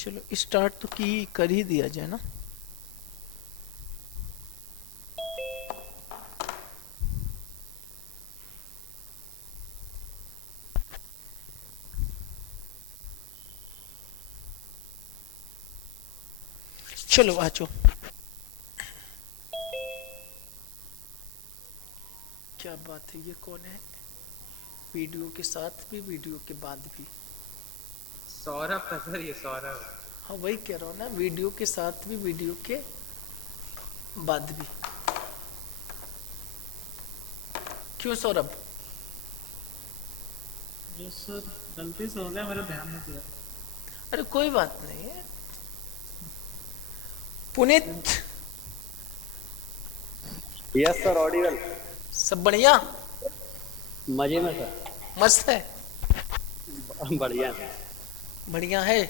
चलो स्टार्ट तो की कर ही दिया जाए ना। चलो आ जाओ। क्या बात है, ये कौन है? वीडियो के साथ भी वीडियो के बाद भी। सौरभ था सर, ये सौरभ। हाँ वही कह रहा हूँ ना, वीडियो के साथ भी वीडियो के बाद भी। क्यों सौरभ? यस सर, गलती से हो गया, मेरा ध्यान नहीं दिया। अरे कोई बात नहीं है। Puneet, yes sir, Audible. सब बढ़िया? मजे में सर। मस्त है? बढ़िया। बढ़िया है।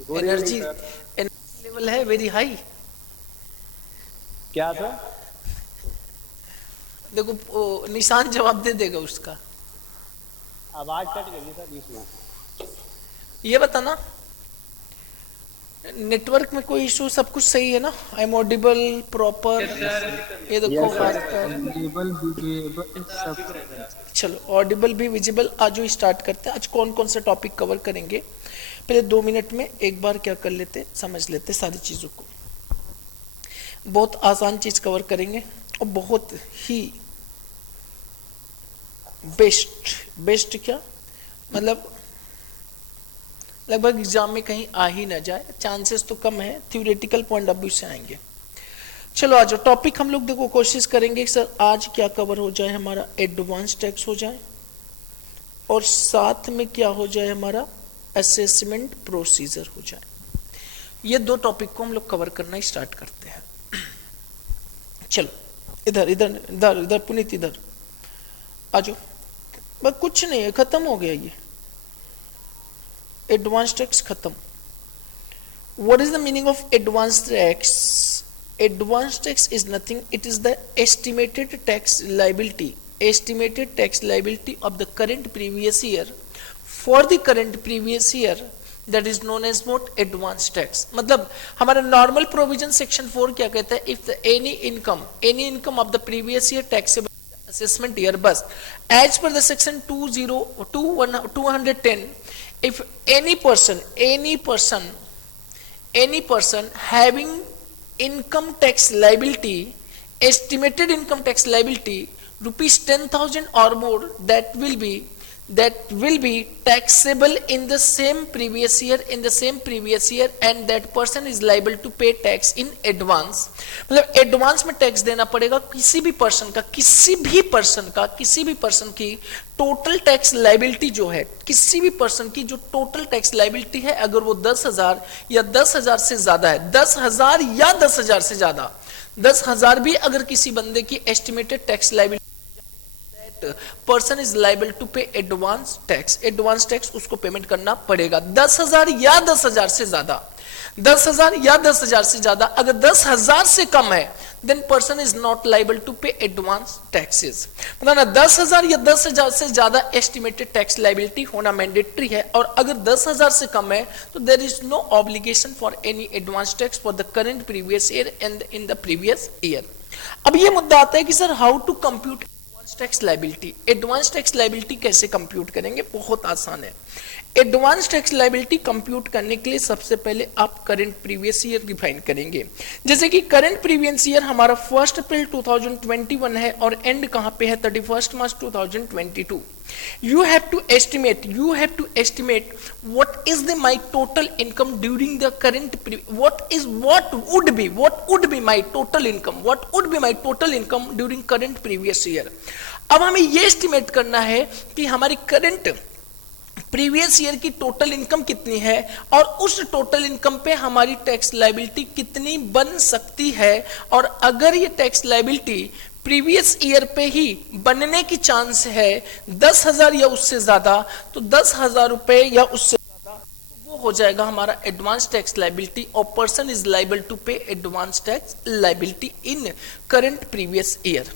Good evening energy sir. Energy level है वेरी हाई। क्या सर? देखो निशान जवाब दे देगा उसका। आवाज कट गई सर बीच में। ये बताना, नेटवर्क में कोई इशू? सब कुछ सही है ना? I am audible proper? ये देखो यस सर। ऑडिबल विजिबल सब। चलो ऑडिबल भी विजिबल। आज स्टार्ट करते हैं। आज कौन कौन से टॉपिक कवर करेंगे, पहले 2 मिनट में एक बार क्या कर लेते, समझ लेते सारी चीजों को। बहुत आसान चीज कवर करेंगे और बहुत ही बेस्ट क्या मतलब लगभग एग्जाम में कहीं आ ही ना जाए, चांसेस तो कम है, थ्योरेटिकल पॉइंट ऑफ व्यू से आएंगे। चलो आज टॉपिक हम लोग देखो कोशिश करेंगे सर आज क्या कवर हो जाए, हमारा एडवांस टैक्स हो जाए और साथ में क्या हो जाए, हमारा असेसमेंट प्रोसीजर हो जाए। ये दो टॉपिक को हम लोग कवर करना स्टार्ट करते हैं। चलो इधर इधर इधर इधर पुनीत इधर आ जाओ। बस कुछ नहीं है, खत्म हो गया ये एडवांस टैक्स खत्म। What is the meaning of advance tax? Advance tax is nothing, it is the estimated tax liability, estimated tax liability of the current previous year for the current previous year, that is known as what advance tax। मतलब हमारा normal provision section 4 क्या कहता है? If any income of the previous year taxable assessment year, बस as per the section 210 if any person having income tax liability, estimated income tax liability rupees 10,000 or more, that will be taxable in the same previous year and that person is liable to pay tax in advance। मतलब advance में tax देना पड़ेगा किसी भी person की total tax liability जो है, किसी भी पर्सन की जो टोटल टैक्स लाइबिलिटी है, अगर वो 10,000 या 10,000 से ज्यादा है, 10,000 या 10,000 से ज्यादा, 10,000 भी अगर किसी बंदे की estimated tax liability, person is liable to pay advance tax उसको पेमेंट करना पड़ेगा। 10,000 या 10,000 से ज्यादा, 10,000 या 10,000 से ज्यादा, अगर 10,000 से कम है then person is not liable to pay advance taxes. मतलब ना 10,000 या 10,000 से ज्यादा एस्टिमेटेड टैक्स लाइबिलिटी होना मैंडेटरी है, और अगर 10,000 से कम है तो there is no obligation for any advance tax for the current previous year and in the previous year. अब ये मुद्दा आता है कि sir how to compute tax liability. Advance tax liability कैसे कंप्यूट करेंगे? बहुत आसान है। एडवांस टैक्स लाइबिलिटी कंप्यूट करने के लिए सबसे पहले आप करंट प्रीवियस ईयर डिफाइन करेंगे। जैसे कि करंट प्रीवियस ईयर हमारा 1 अप्रैल 2021 है और एंड कहां पे है? 31 मार्च 2022। You have to estimate what is my total income during the current what would be my total income during current previous year। अब हमें ये एस्टिमेट करना है कि हमारी करंट प्रीवियस ईयर की टोटल इनकम कितनी है और उस टोटल इनकम पे हमारी टैक्स लाइबिलिटी कितनी बन सकती है, और अगर ये टैक्स लाइबिलिटी प्रीवियस ईयर पे ही बनने की चांस है 10,000 या उससे ज्यादा, तो 10,000 रुपए या उससे ज्यादा वो हो जाएगा हमारा एडवांस टैक्स लाइबिलिटी, और person is liable to pay advance tax liability in current previous year.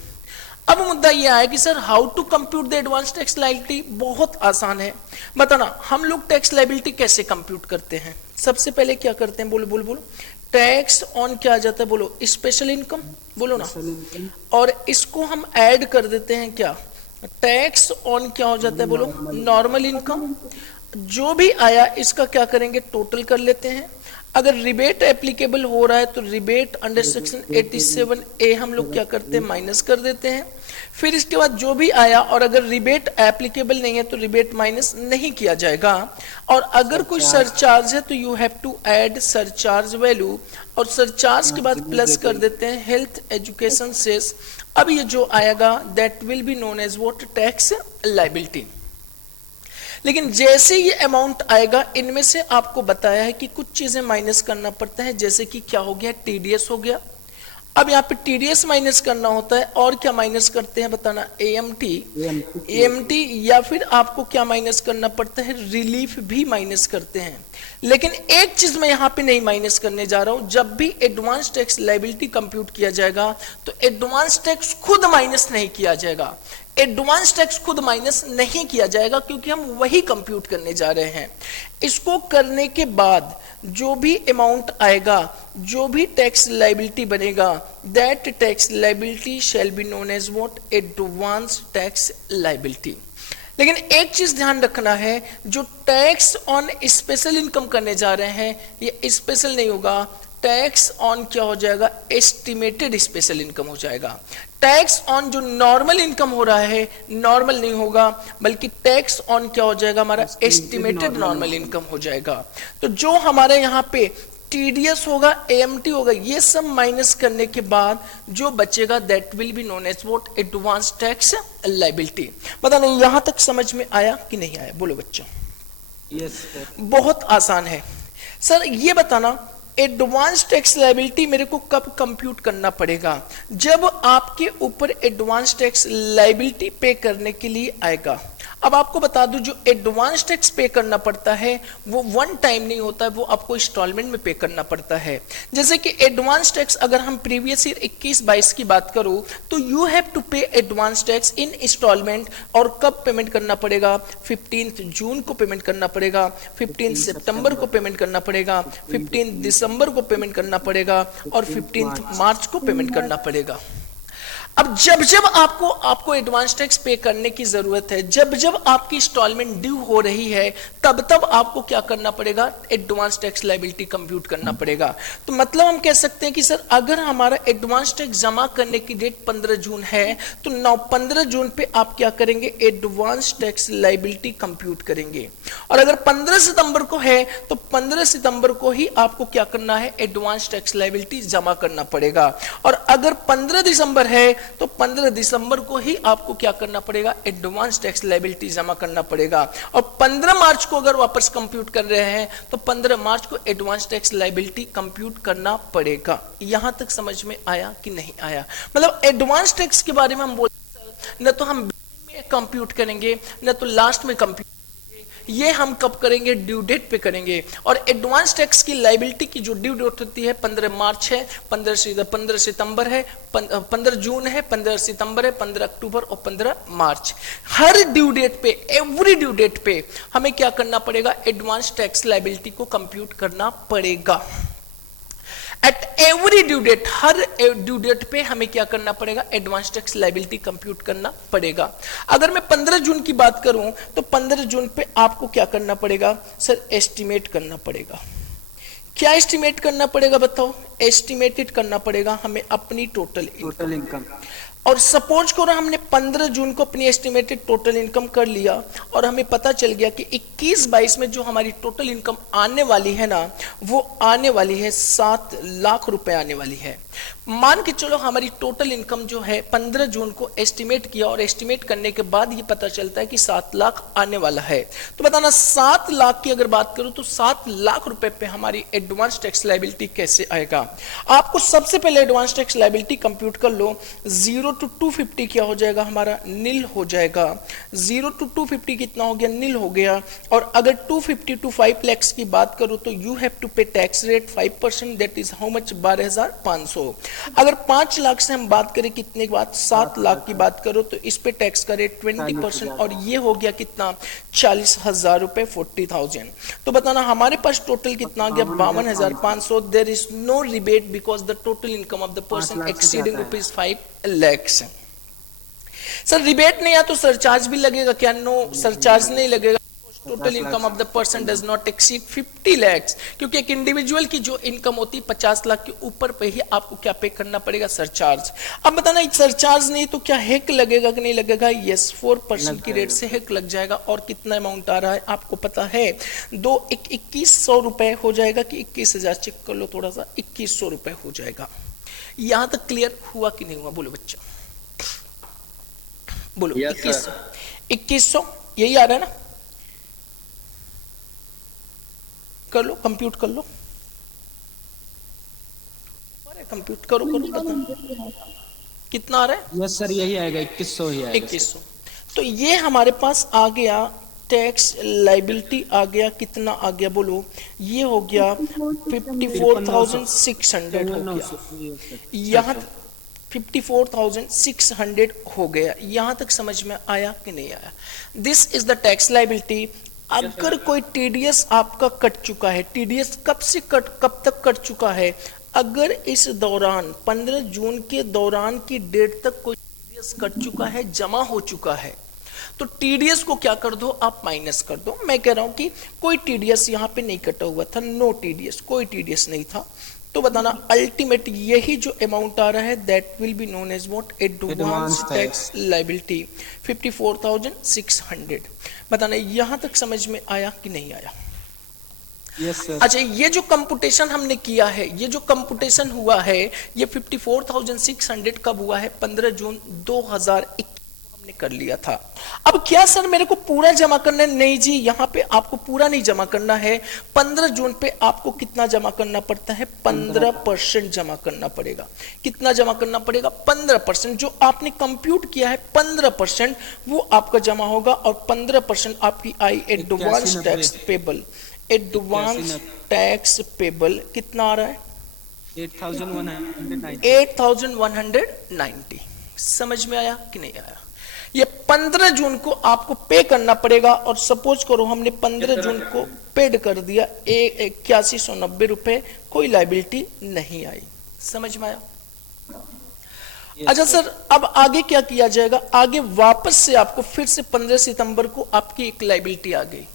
अब मुद्दा ये आया कि sir how to compute the advance tax liability. बहुत आसान है, बताना हम लोग टैक्स लायबिलिटी कैसे कंप्यूट करते हैं। सबसे पहले क्या करते हैं, बोलो बोलो बोलो, टैक्स ऑन क्या आ जाता है, बोलो स्पेशल इनकम, बोलो ना, और इसको हम ऐड कर देते हैं क्या, टैक्स ऑन क्या हो जाता है, बोलो नॉर्मल इनकम। जो भी आया इसका क्या करेंगे, टोटल कर लेते हैं। अगर रिबेट एप्लीकेबल हो रहा है तो रिबेट अंडर सेक्शन 87A हम लोग क्या करते हैं, माइनस कर देते हैं। फिर इसके बाद जो भी आया, और अगर रिबेट एप्लीकेबल नहीं है तो रिबेट माइनस नहीं किया जाएगा। और अगर कोई सरचार्ज है तो you have to add surcharge value, और सरचार्ज के बाद प्लस कर देते हैं हेल्थ एजुकेशन सेस। अब ये जो आएगा that will be known as what, tax liability. लेकिन जैसे ये अमाउंट आएगा, इनमें से आपको बताया है कि कुछ चीजें माइनस करना पड़ता है, जैसे कि क्या हो गया, टीडीएस हो गया। अब यहाँ पे टीडीएस माइनस करना होता है, और क्या माइनस करते हैं बताना, एएमटी, या फिर आपको क्या माइनस करना पड़ता है, रिलीफ भी माइनस करते हैं। लेकिन एक चीज मैं यहाँ पे नहीं माइनस करने जा रहा हूं, जब भी एडवांस टैक्स लायबिलिटी कंप्यूट किया जाएगा तो एडवांस टैक्स खुद माइनस नहीं किया जाएगा, एडवांस टैक्स खुद माइनस नहीं किया जाएगा, क्योंकि हम वही कंप्यूट करने जा रहे हैं। इसको करने के बाद जो भी अमाउंट आएगा, जो भी टैक्स लायबिलिटी बनेगा, that tax liability shall be known as what, advance tax liability. लेकिन एक चीज ध्यान रखना है, जो टैक्स ऑन स्पेशल इनकम करने जा रहे हैं ये स्पेशल नहीं होगा, टैक्स ऑन क्या हो जाएगा, एस्टिमेटेड स्पेशल इनकम हो जाएगा। टैक्स ऑन जो नॉर्मल इनकम हो रहा है नॉर्मल नहीं होगा, बल्कि टैक्स ऑन क्या हो जाएगा, हमारा एस्टिमेटेड नॉर्मल इनकम हो जाएगा। तो जो हमारे यहाँ पे टीडीएस होगा, एएमटी होगा, ये सब माइनस करने के बाद जो बचेगा that will be known as what, advance tax liability. पता नहीं यहां तक समझ में आया कि नहीं आया, बोलो बच्चों। Yes sir. बहुत आसान है सर। ये बताना एडवांस टैक्स लायबिलिटी मेरे को कब कंप्यूट करना पड़ेगा, जब आपके ऊपर एडवांस टैक्स लायबिलिटी पे करने के लिए आएगा। अब आपको बता दूं, जो एडवांस टैक्स पे करना पड़ता है वो वन टाइम नहीं होता है, वो आपको इंस्टॉलमेंट में पे करना पड़ता है। जैसे कि एडवांस टैक्स अगर हम प्रीवियस ईयर 21-22 की बात करूं तो you have to pay advance tax in instalment. और कब पेमेंट करना पड़ेगा, 15 जून को पेमेंट करना पड़ेगा, 15 सितंबर को पेमेंट करना पड़ेगा, 15 दिसंबर को पेमेंट करना पड़ेगा, और 15 मार्च को पेमेंट करना पड़ेगा। अब जब जब आपको एडवांस टैक्स पे करने की जरूरत है, जब जब आपकी इंस्टॉलमेंट ड्यू हो रही है, तब तब आपको क्या करना पड़ेगा, एडवांस टैक्स लायबिलिटी कंप्यूट करना पड़ेगा। तो मतलब हम कह सकते हैं कि सर अगर हमारा एडवांस टैक्स जमा करने की डेट 15 जून है तो 15 जून पे आप क्या करेंगे, एडवांस टैक्स लायबिलिटी कंप्यूट करेंगे। और अगर 15 सितंबर को है तो 15 सितंबर को ही आपको क्या करना है, एडवांस टैक्स लायबिलिटी जमा करना पड़ेगा। और अगर 15 दिसंबर है तो 15 दिसंबर को ही आपको क्या करना पड़ेगा, एडवांस टैक्स लायबिलिटी जमा करना पड़ेगा। और 15 मार्च को अगर वापस कंप्यूट कर रहे हैं तो 15 मार्च को एडवांस टैक्स लायबिलिटी कंप्यूट करना पड़ेगा। यहां तक समझ में आया कि नहीं आया? मतलब एडवांस टैक्स के बारे में हम बोलते न तो हम में कंप्यूट करेंगे न तो लास्ट में कंप्यूट, ये हम कब करेंगे, ड्यू डेट पे करेंगे। और एडवांस टैक्स की लायबिलिटी की जो ड्यू डेट होती है 15 मार्च है, 15 सितंबर है, 15 जून है, 15 सितंबर है, 15 अक्टूबर और 15 मार्च। हर ड्यू डेट पे, एवरी ड्यू डेट पे हमें क्या करना पड़ेगा, एडवांस टैक्स लायबिलिटी को कंप्यूट करना पड़ेगा। एट एवरी ड्यू डेट, हर ड्यू डेट पे हमें क्या करना पड़ेगा, एडवांस टैक्स लायबिलिटी कंप्यूट करना पड़ेगा। अगर मैं 15 जून की बात करूं तो 15 जून पे आपको क्या करना पड़ेगा, सर एस्टिमेट करना पड़ेगा। क्या एस्टिमेट करना पड़ेगा बताओ, एस्टिमेटेड करना पड़ेगा हमें अपनी टोटल इनकम। और सपोज करो हमने 15 जून को अपनी एस्टिमेटेड टोटल इनकम कर लिया और हमें पता चल गया कि 21-22 में जो हमारी टोटल इनकम आने वाली है ना, वो आने वाली है 7 लाख रुपए आने वाली है। मान के चलो हमारी टोटल इनकम जो है 15 जून को एस्टिमेट किया और एस्टिमेट करने के बाद ये पता चलता है कि 7 लाख आने वाला है। तो बताना 7 लाख की अगर बात करूं तो 7 लाख रुपए पे हमारी एडवांस टैक्स लायबिलिटी कैसे आएगा। आपको सबसे पहले एडवांस टैक्स लायबिलिटी कंप्यूट कर लो। 0 to 250 क्या हो जाएगा, हमारा नील हो जाएगा। 0 to 250 कितना हो गया, नील हो गया। और अगर 250 to 5 lakhs की बात करूं तो यू हैव टू पे tax rate 5%, that is how much, 12,500। बोलो। अगर 5 लाख से हम बात करें कितने की बात, 7 लाख की बात करो तो इस पे टैक्स का रेट 20% और ये हो गया कितना 40,000 रुपए 40,000। तो बताना हमारे पास टोटल कितना आ गया 52,500। There is no rebate because the total income of the person exceeding ₹5 lakhs। Sir rebate नहीं आया तो सरचार्ज भी लगेगा क्या? नो, सरचार्ज नहीं लगेगा। Total income of the person does not exceed 50 lakhs, क्योंकि एक इंडिविजुअल की जो इनकम होती है 50 लाख के ऊपर पे ही आपको क्या पे करना पड़ेगा, सरचार्ज। अब बताना सरचार्ज नहीं तो क्या हेक लगेगा कि नहीं लगेगा? यस, 4% की रेट से हेक लग जाएगा। और कितना अमाउंट आ रहा है आपको पता है? 2100 रुपए हो जाएगा कि 21,000? चेक कर लो थोड़ा सा, 2100 रुपए हो जाएगा। यहां तक क्लियर हुआ कि नहीं हुआ? बोलो बच्चा, बोलो। 2100 यही आ रहा है ना? कर लो, कंप्यूट कर लो, कंप्यूट करो पता कितना आ रहा है। यस सर, यही आएगा 2100 ही आएगा। 2100। तो ये हमारे पास आ गया टैक्स लाइबिलिटी आ गया, कितना आ गया बोलो? ये हो गया 54,600 हो गया। यहाँ 54,600 हो गया। यहां तक समझ में आया कि नहीं आया? This is the tax liability. अगर कोई टीडीएस आपका कट चुका है, टीडीएस कब तक कट चुका है? अगर इस दौरान 15 जून के दौरान की डेट तक कोई टीडीएस कट चुका है, जमा हो चुका है, तो टीडीएस को क्या कर दो आप? माइनस कर दो। मैं कह रहा हूं कि कोई टीडीएस यहां पे नहीं कटा हुआ था, नो टीडीएस, कोई टीडीएस नहीं था, तो बताना अल्टीमेट यही जो अमाउंट आ रहा है that will be known as what? Advance tax liability 54,600। बताना यहां तक समझ में आया कि नहीं आया? Yes sir. अच्छा, ये जो कंपुटेशन हमने किया है, ये जो कंपुटेशन हुआ है, ये 54,600 कब हुआ है? 15 जून 2021 हमने कर लिया था। अब क्या सर मेरे को पूरा जमा करना है? नहीं जी, यहां पे आपको पूरा नहीं जमा करना है। 15 जून पे आपको कितना जमा करना पड़ता है? 15% जमा करना पड़ेगा। कितना जमा करना पड़ेगा? 15%। जो आपने कंप्यूट किया है 15% वो आपका जमा होगा, और 15% आपकी आई advance tax payable. Advance tax payable कितना आ रहा है? 8,190। समझ में आया कि नहीं आया? ये 15 जून को आपको पे करना पड़ेगा, और सपोज करो हमने 15 जून को पेड कर दिया 8190 रुपए, कोई लाइबिलिटी नहीं आई। समझ में आया? अच्छा सर, अब आगे क्या किया जाएगा? आगे वापस से आपको फिर से 15 सितंबर को आपकी एक लाइबिलिटी आ गई,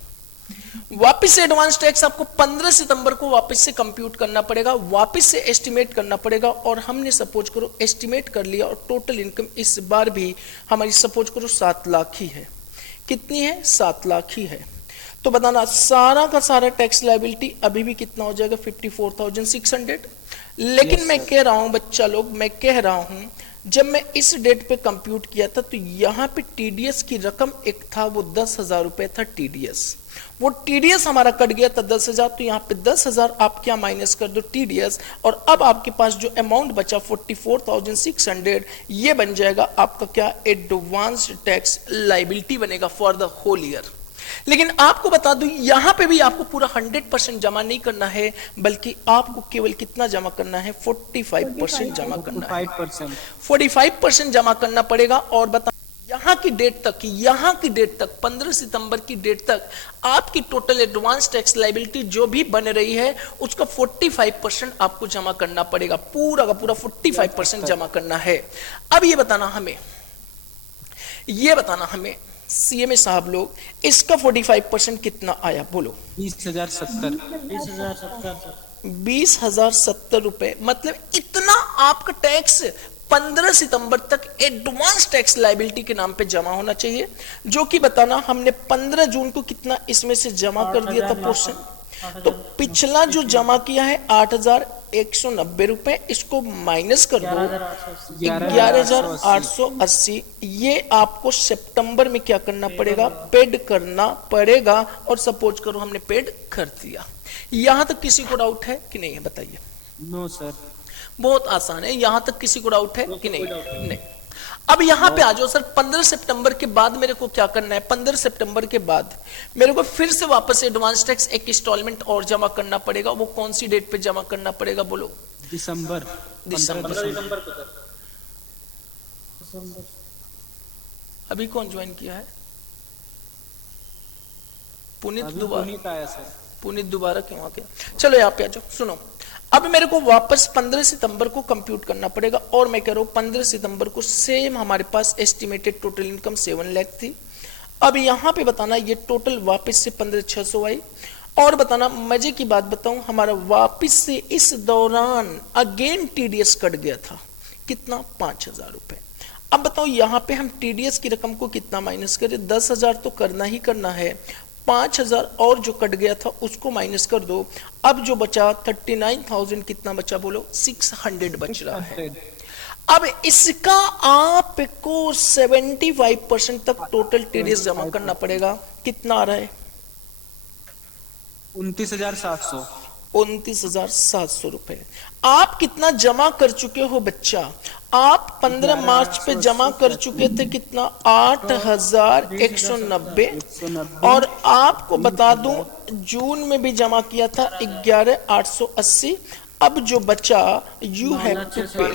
वापस से एडवांस टैक्स आपको 15 सितंबर को वापस से कंप्यूट करना पड़ेगा, वापस से एस्टिमेट करना पड़ेगा। और हमने सपोज करो एस्टिमेट कर लिया, और टोटल इनकम इस बार भी हमारी सपोज करो 7 लाख ही है। कितनी है? 7 लाख ही है। तो बताना सारा का सारा टैक्स लायबिलिटी अभी भी कितना हो जाएगा? 54,600। लेकिन मैं कह रहा हूं बच्चा लोग, मैं कह रहा हूं जब मैं इस डेट पे कंप्यूट किया था तो यहां पे टीडीएस की रकम एक था, वो 10,000 रुपए था टीडीएस। वो टीडीएस हमारा कट गया था 10,000, तो यहाँ पे 10,000 आप क्या माइनस कर दो? टीडीएस। और अब आपके पास जो अमाउंट बचा 44,600, ये बन जाएगा आपका क्या? एडवांस टैक्स लायबिलिटी बनेगा फॉर द होल ईयर। लेकिन आपको बता दूं यहां पे भी आपको पूरा 100% जमा नहीं करना है, बल्कि आपको केवल कितना जमा करना है? 45% जमा करना है। 45% जमा करना पड़ेगा। और बता यहां की डेट तक, 15 सितंबर की डेट तक आपकी टोटल एडवांस टैक्स लायबिलिटी जो भी बन रही है उसका 45% आपको जमा करना पड़ेगा, पूरा का पूरा 45% जमा करना है। अब ये बताना हमें सीएमए साहब लोग, इसका 45% कितना आया? बोलो। 20,070 रुपए। मतलब इतना आपका टैक्स 15 सितंबर तक एडवांस टैक्स लायबिलिटी के नाम पे जमा होना चाहिए, जो कि बताना हमने 15 जून को कितना इसमें से जमा कर दिया था पोर्शन। तो पिछला जो जमा किया है 8,190 रुपए, इसको माइनस कर दो 11,880। ये आपको सितंबर में क्या करना पड़ेगा? पेड करना पड़ेगा। और सपोज करो हमने पेड कर दिया। यहां तक किसी को डाउट है कि नहीं है? बताइए। No sir. बहुत आसान है। यहां तक किसी को डाउट है कि नहीं? नहीं। अब यहां पे आ जाओ सर। 15 सितंबर के बाद मेरे को क्या करना है? 15 सितंबर के बाद मेरे को फिर से वापस एडवांस टैक्स एक इंस्टॉलमेंट और जमा करना पड़ेगा। वो कौन सी डेट पे जमा करना पड़ेगा? बोलो। दिसंबर दिसंबर। 15 दिसंबर को सर। अभी कौन ज्वाइन किया है? पुनीत अभी दोबारा, पुनीत आया सर। पुनीत दोबारा क्यों आ गया? चलो यहाँ पे आ जाओ, सुनो। अब मेरे को वापस 15 सितंबर को कंप्यूट करना पड़ेगा, और मैं कह रहा हूँ 15 सितंबर को सेम हमारे पास एस्टिमेटेड टोटल इनकम 7 लाख थी। अब यहाँ पे बताना ये टोटल वापस से 15,600 आई, और बताना मजे की बात बताऊं, हमारा वापस से इस दौरान अगेन टीडीएस कट गया था, कितना? 5,000 रुपए। अब बताओ यहाँ पे हम टीडीएस की रकम को कितना माइनस करें? 10,000 तो करना ही करना है, 5,000 और जो कट गया था उसको माइनस कर दो। अब जो बचा 39,000 कितना बचा बोलो? 600 बच रहा है। अब इसका आपको 75% तक टोटल टीडीएस जमा करना पड़ेगा। कितना आ रहा है? 29,700। 29,700 रुपए। आप कितना जमा कर चुके हो बच्चा? आप 15 मार्च पे जमा कर चुके थे कितना? 8,190। और आपको बता दूं जून में भी जमा किया था 11,880। अब जो बचा यू हैव टू पे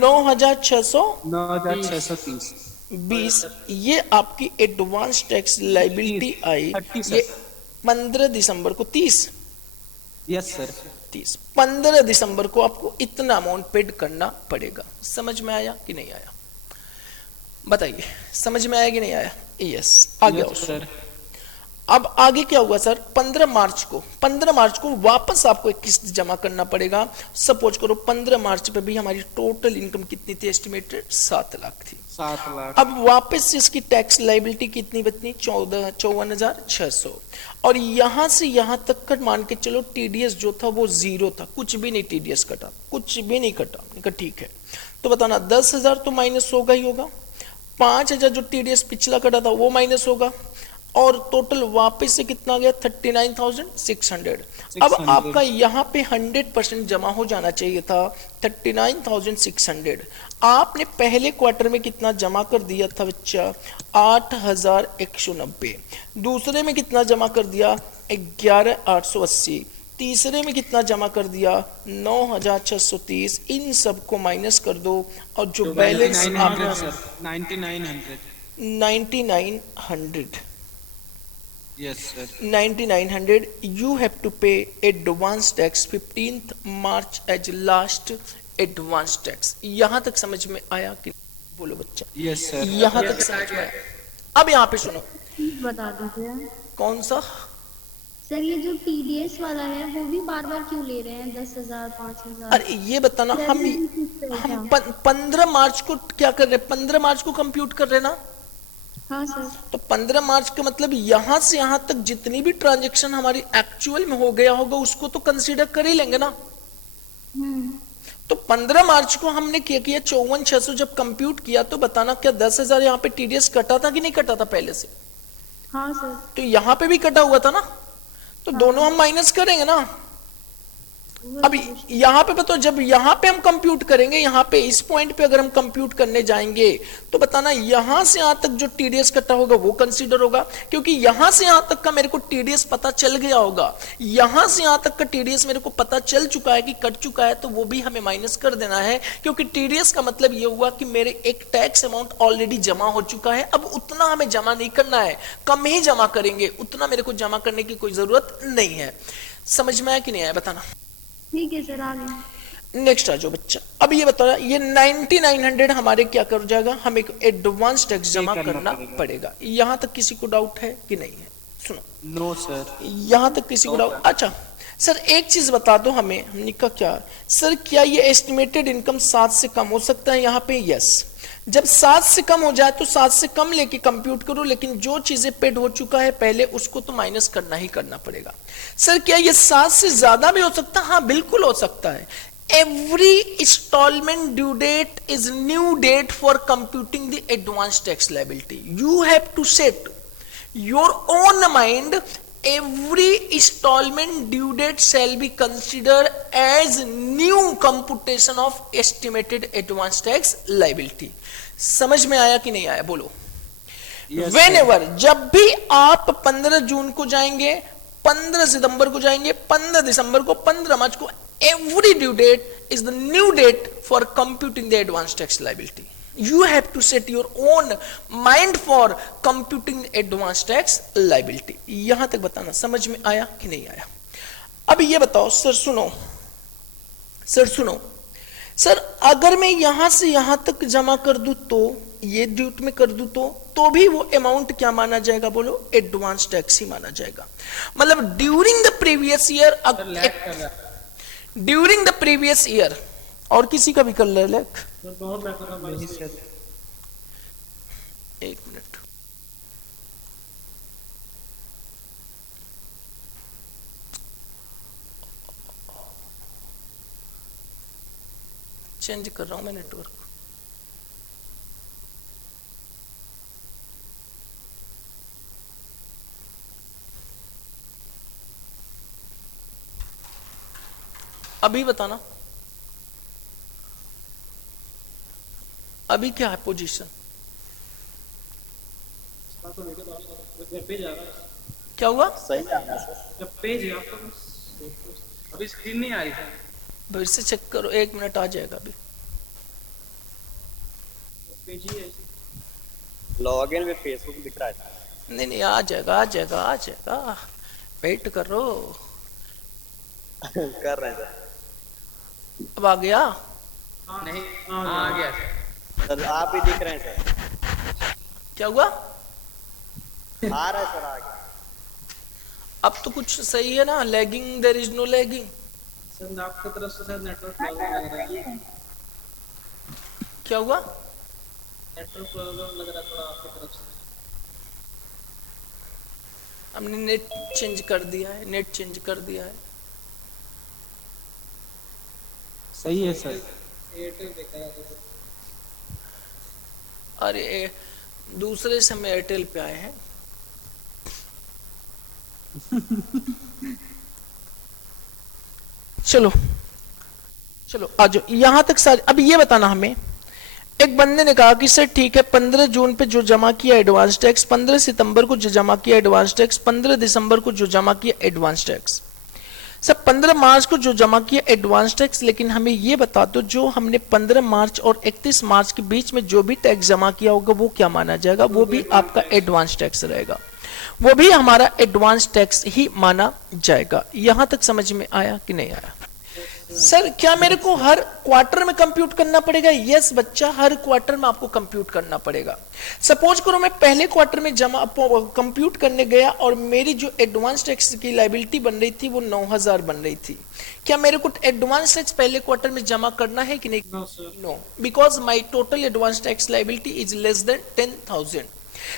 9,620। ये आपकी एडवांस टैक्स लाइबिलिटी आई, ये 15 दिसंबर को 30। Yes sir. 30 15 दिसंबर को आपको इतना अमाउंट पेड करना पड़ेगा। समझ में आया कि नहीं आया? बताइए, समझ में आया कि नहीं आया? यस, आगे आओ सर। अब आगे क्या हुआ सर? 15 मार्च को वापस आपको एक किस्त जमा करना पड़ेगा। सपोज करो 15 मार्च पे भी हमारी टोटल इनकम कितनी थी? एस्टिमेटेड 7 लाख थी। 7 लाख। अब वापस से इसकी टैक्स लाइबिलिटी कितनी बचनी? 54,600। और यहां से यहां तक का मान के चलो टीडीएस जो था वो 0 था, कुछ भी नहीं टीडीएस कटा, कुछ भी नहीं कटा। ठीक है, तो बताना 10,000 तो माइनस होगा ही होगा, 5,000 जो टीडीएस पिछला कटा था वो माइनस होगा, और टोटल वापस से कितना गया? 39,600। अब आपका यहाँ पे 100% जमा हो जाना चाहिए था 39,600। आपने पहले क्वार्टर में कितना जमा कर दिया था बच्चा? 8,190। दूसरे में कितना जमा कर दिया? 11,880। तीसरे में कितना जमा कर दिया? 9,630। इन सबको माइनस कर दो, और जो balance 9900 Yes, sir. 9900 you have to pay advance tax 15th March as last advance tax। यहां तक समझ में आया कि बोलो बच्चा? Yes, sir. यहां तक समझ में आया? अब यहाँ पे सुनो, बता दीजिए कौन सा सर, ये जो टीडीएस वाला है वो भी बार बार क्यों ले रहे हैं? 10,000 5,000। अरे ये बताना, हम 15 मार्च को क्या कर रहे हैं? 15 मार्च को कंप्यूट कर रहे हैं ना? हाँ सर। तो 15 मार्च का मतलब यहां से यहां तक जितनी भी ट्रांजैक्शन हमारी एक्चुअल में हो गया होगा उसको तो कंसीडर कर ही लेंगे ना। तो 15 मार्च को हमने क्या किया? 54,600 जब कंप्यूट किया तो बताना क्या 10,000 यहाँ पे टीडीएस कटा था कि नहीं कटा था पहले से? हाँ सर। तो यहाँ पे भी कटा हुआ था ना, तो दोनों हम माइनस करेंगे ना। अब यहाँ पे बताओ, जब यहाँ पे हम कंप्यूट करेंगे, यहाँ पे इस पॉइंट पे अगर हम कंप्यूट करने जाएंगे तो बताना यहाँ से यहाँ तक जो टीडीएस कटा होगा वो कंसीडर होगा, क्योंकि यहाँ से यहाँ तक का मेरे को टीडीएस पता चल गया होगा। यहाँ से यहाँ तक का टीडीएस मेरे को पता चल चुका है कि कट चुका है, तो वो भी हमें माइनस कर देना है, क्योंकि टीडीएस का मतलब ये हुआ कि मेरे एक टैक्स अमाउंट ऑलरेडी जमा हो चुका है। अब उतना हमें जमा नहीं करना है, कम ही जमा करेंगे, उतना मेरे को जमा करने की कोई जरूरत नहीं है। समझ में आया कि नहीं आया? बताना। ठीक है सर, आगे नेक्स्ट आ जाओ बच्चा। अब ये बताओ, ये 9900 हमारे क्या कर जाएगा? हमें एक एडवांस टैक्स जमा करना पड़ेगा। यहां तक किसी को डाउट है कि नहीं है? सुनो। No sir. यहां तक किसी को डाउट? अच्छा सर एक चीज बता दो हमें, हमने कहा क्या सर, क्या ये एस्टिमेटेड इनकम 7 से कम हो सकता है? यहाँ पे यस। जब 7 से कम हो जाए तो 7 से कम लेके कंप्यूट करो, लेकिन जो चीजें पेड हो चुका है पहले उसको तो माइनस करना ही करना पड़ेगा। सर क्या ये 7 से ज्यादा भी हो सकता है? हाँ बिल्कुल हो सकता है। Every instalment due date is new date for computing the advance tax liability. You have to set your own mind, every installment due date shall be considered as new computation of estimated advance tax liability। समझ में आया कि नहीं आया? बोलो। Yes, Whenever, जब भी आप 15 जून को जाएंगे 15 सितंबर को जाएंगे, 15 दिसंबर को, 15 मार्च को। Every due date is the new date for computing the advance tax liability. You have to set your own mind for computing advance tax liability। यहां तक बताना समझ में आया कि नहीं आया? अब ये बताओ सर, सुनो सर, अगर मैं यहां से यहां तक जमा कर दूं तो, ये ड्यूट में कर दूं तो भी वो अमाउंट क्या माना जाएगा? बोलो, एडवांस टैक्स ही माना जाएगा। मतलब during the previous year, during the previous year, और किसी का भी कर ले लेख। नहीं सर। एक मिनट, चेंज कर रहा हूं मैं नेटवर्क। अभी बताना, अभी क्या है पोजीशन? क्या हुआ? सही आ रहा है सर। पेज है आपका, अभी स्क्रीन नहीं आ रही सर। फिर से चेक करो, 1 मिनट, आ जाएगा अभी। पेज ही है। लॉगिन में फेसबुक दिख रहा है। नहीं, आ जाएगा, वेट करो। कर रहे हैं सर। अब आ गया? नहीं, आ गया सर। आप ही दिख रहे हैं सर। क्या हुआ? आ रहा है सर, आ गया। अब तो कुछ सही है ना? Lagging, there is no lagging. Sir आपकी तरफ से शायद नेटवर्क प्रॉब्लम लग रहा है। क्या हुआ? नेटवर्क प्रॉब्लम लग रहा है थोड़ा आपकी तरफ से। हमने नेट चेंज कर दिया है। सही है सर। एयरटेल देखा है। अरे दूसरे से हम एयरटेल पे आए हैं। चलो आ जाओ यहां तक सारे। अब ये बताना हमें, एक बंदे ने कहा कि सर ठीक है, 15 जून पे जो जमा किया एडवांस टैक्स, 15 सितंबर को जो जमा किया एडवांस टैक्स, 15 दिसंबर को जो जमा किया एडवांस टैक्स, सर 15 मार्च को जो जमा किया एडवांस टैक्स। लेकिन हमें ये बता दो, जो हमने 15 मार्च और 31 मार्च के बीच में जो भी टैक्स जमा किया होगा वो क्या माना जाएगा? वो भी आपका एडवांस टैक्स रहेगा, वो भी हमारा एडवांस टैक्स ही माना जाएगा। यहां तक समझ में आया कि नहीं आया? सर क्या मेरे को हर क्वार्टर में कंप्यूट करना पड़ेगा? यस बच्चा, हर क्वार्टर में आपको कंप्यूट करना पड़ेगा। सपोज करो मैं पहले क्वार्टर में जमा कंप्यूट करने गया और मेरी जो एडवांस टैक्स की लायबिलिटी बन रही थी वो 9000 बन रही थी। क्या मेरे को एडवांस टैक्स पहले क्वार्टर में जमा करना है कि नहीं? No, because my total advance tax liability is less than 10,000।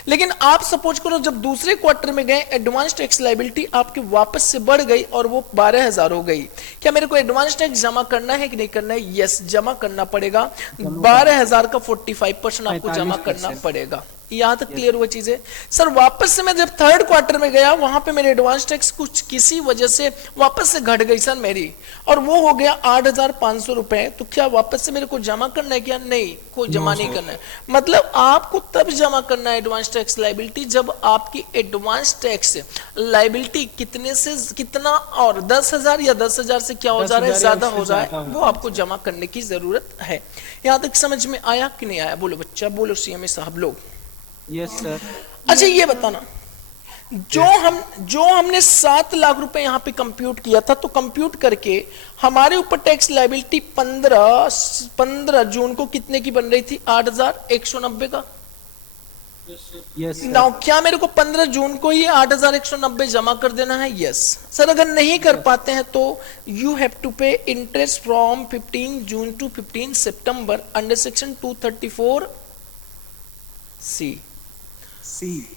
लेकिन आप सपोज करो जब दूसरे क्वार्टर में गए, एडवांस टैक्स लायबिलिटी आपकी वापस से बढ़ गई और वो 12,000 हो गई। क्या मेरे को एडवांस टैक्स जमा करना है कि नहीं करना है? यस, जमा करना पड़ेगा। 12,000 का 45% आपको जमा करना पड़ेगा। यहां तक क्लियर हुआ चीजें? सर वापस से मैं जब थर्ड क्वार्टर में गया, वहां पे मेरे एडवांस टैक्स कुछ किसी वजह से वापस से घट गई सर मेरी, और वो हो गया 8,500 रुपए। तो क्या वापस से मेरे को जमा करना है? क्या नहीं, कोई जमा नहीं करना है। मतलब आपको तब जमा करना है एडवांस टैक्स लायबिलिटी जब आपकी एडवांस टैक्स लायबिलिटी कितने से कितना, और 10,000 या 10,000 से क्या हो जा रहा है, ज्यादा हो जाए, वो आपको जमा करने की जरूरत है। यहां तक समझ में आया कि नहीं आया? बोलो बच्चा, बोलो सीएमए साहब लोग। Yes sir. अच्छा ये बताना, जो हमने 7 लाख रुपए यहां पे कंप्यूट किया था, तो कंप्यूट करके हमारे ऊपर टैक्स लायबिलिटी 15 जून को कितने की बन रही थी? 8,190 का। यस नाउ क्या मेरे को 15 जून को ही 8,190 जमा कर देना है? Yes sir. अगर नहीं कर पाते हैं तो you have to pay interest from 15 June to 15 September under section 234 C.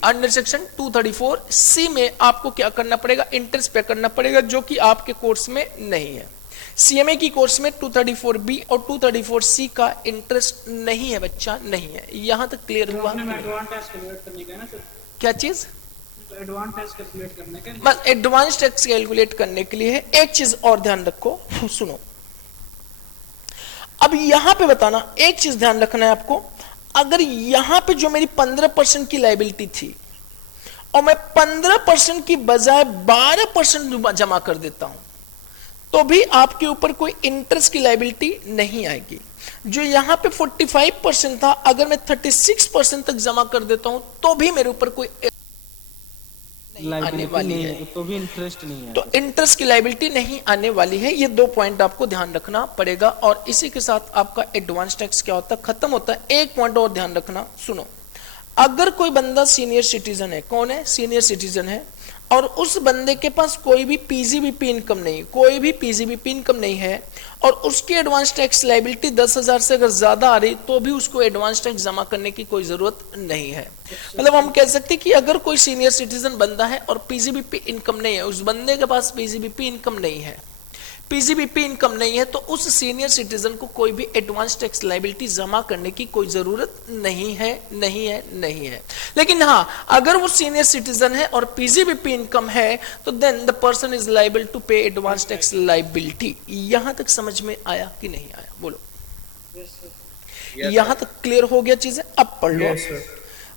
Under section 234 C में आपको क्या करना पड़ेगा? इंटरेस्ट पे करना पड़ेगा, जो कि आपके कोर्स में नहीं है। सीएमए की कोर्स में 234 बी और 234 सी का इंटरेस्ट नहीं है बच्चा, नहीं है। यहां तक क्लियर हुआ? क्या चीज? एडवांस टैक्स कैलकुलेट करने के, बस एडवांस टैक्स कैलकुलेट करने के लिए है। एक चीज और ध्यान रखो, सुनो। अब यहां पे बताना, एक चीज ध्यान रखना है आपको। अगर यहां पे जो मेरी 15% की लायबिलिटी थी और मैं 15% की बजाय 12% जमा कर देता हूं, तो भी आपके ऊपर कोई इंटरेस्ट की लायबिलिटी नहीं आएगी। जो यहां पे 45% था, अगर मैं 36% तक जमा कर देता हूं तो भी मेरे ऊपर कोई नहीं आने लाइबिलिटी वाली नहीं है, है तो भी इंटरेस्ट नहीं है। तो इंटरेस्ट की लायबिलिटी नहीं आने वाली है। ये 2 पॉइंट आपको ध्यान रखना पड़ेगा। और इसी के साथ आपका एडवांस टैक्स क्या होता है, खत्म होता है। एक पॉइंट और ध्यान रखना, सुनो, अगर कोई बंदा सीनियर सिटीजन है, कौन है, सीनियर सिटीजन है, और उस बंदे के पास कोई भी पीजीबीपी इनकम नहीं, कोई भी पीजीबीपी इनकम नहीं है, और उसकी एडवांस टैक्स लायबिलिटी 10,000 से अगर ज्यादा आ रही, तो भी उसको एडवांस टैक्स जमा करने की कोई जरूरत नहीं है। मतलब हम कह सकते हैं कि अगर कोई सीनियर सिटीजन बंदा है और पीजीबीपी इनकम नहीं है, उस बंदे के पास पीजीबीपी इनकम नहीं है, पीजीबीपी इनकम नहीं है, तो उस सीनियर सिटीजन को कोई भी एडवांस टैक्स लायबिलिटी जमा करने की कोई जरूरत नहीं है, नहीं है, नहीं है। लेकिन हाँ, अगर वो सीनियर सिटीजन है और पीजीबीपी इनकम है, तो then the person is liable to pay advance tax liability. यहां तक समझ में आया कि नहीं आया, बोलो। यहां तक क्लियर हो गया चीजें? अब पढ़ लो,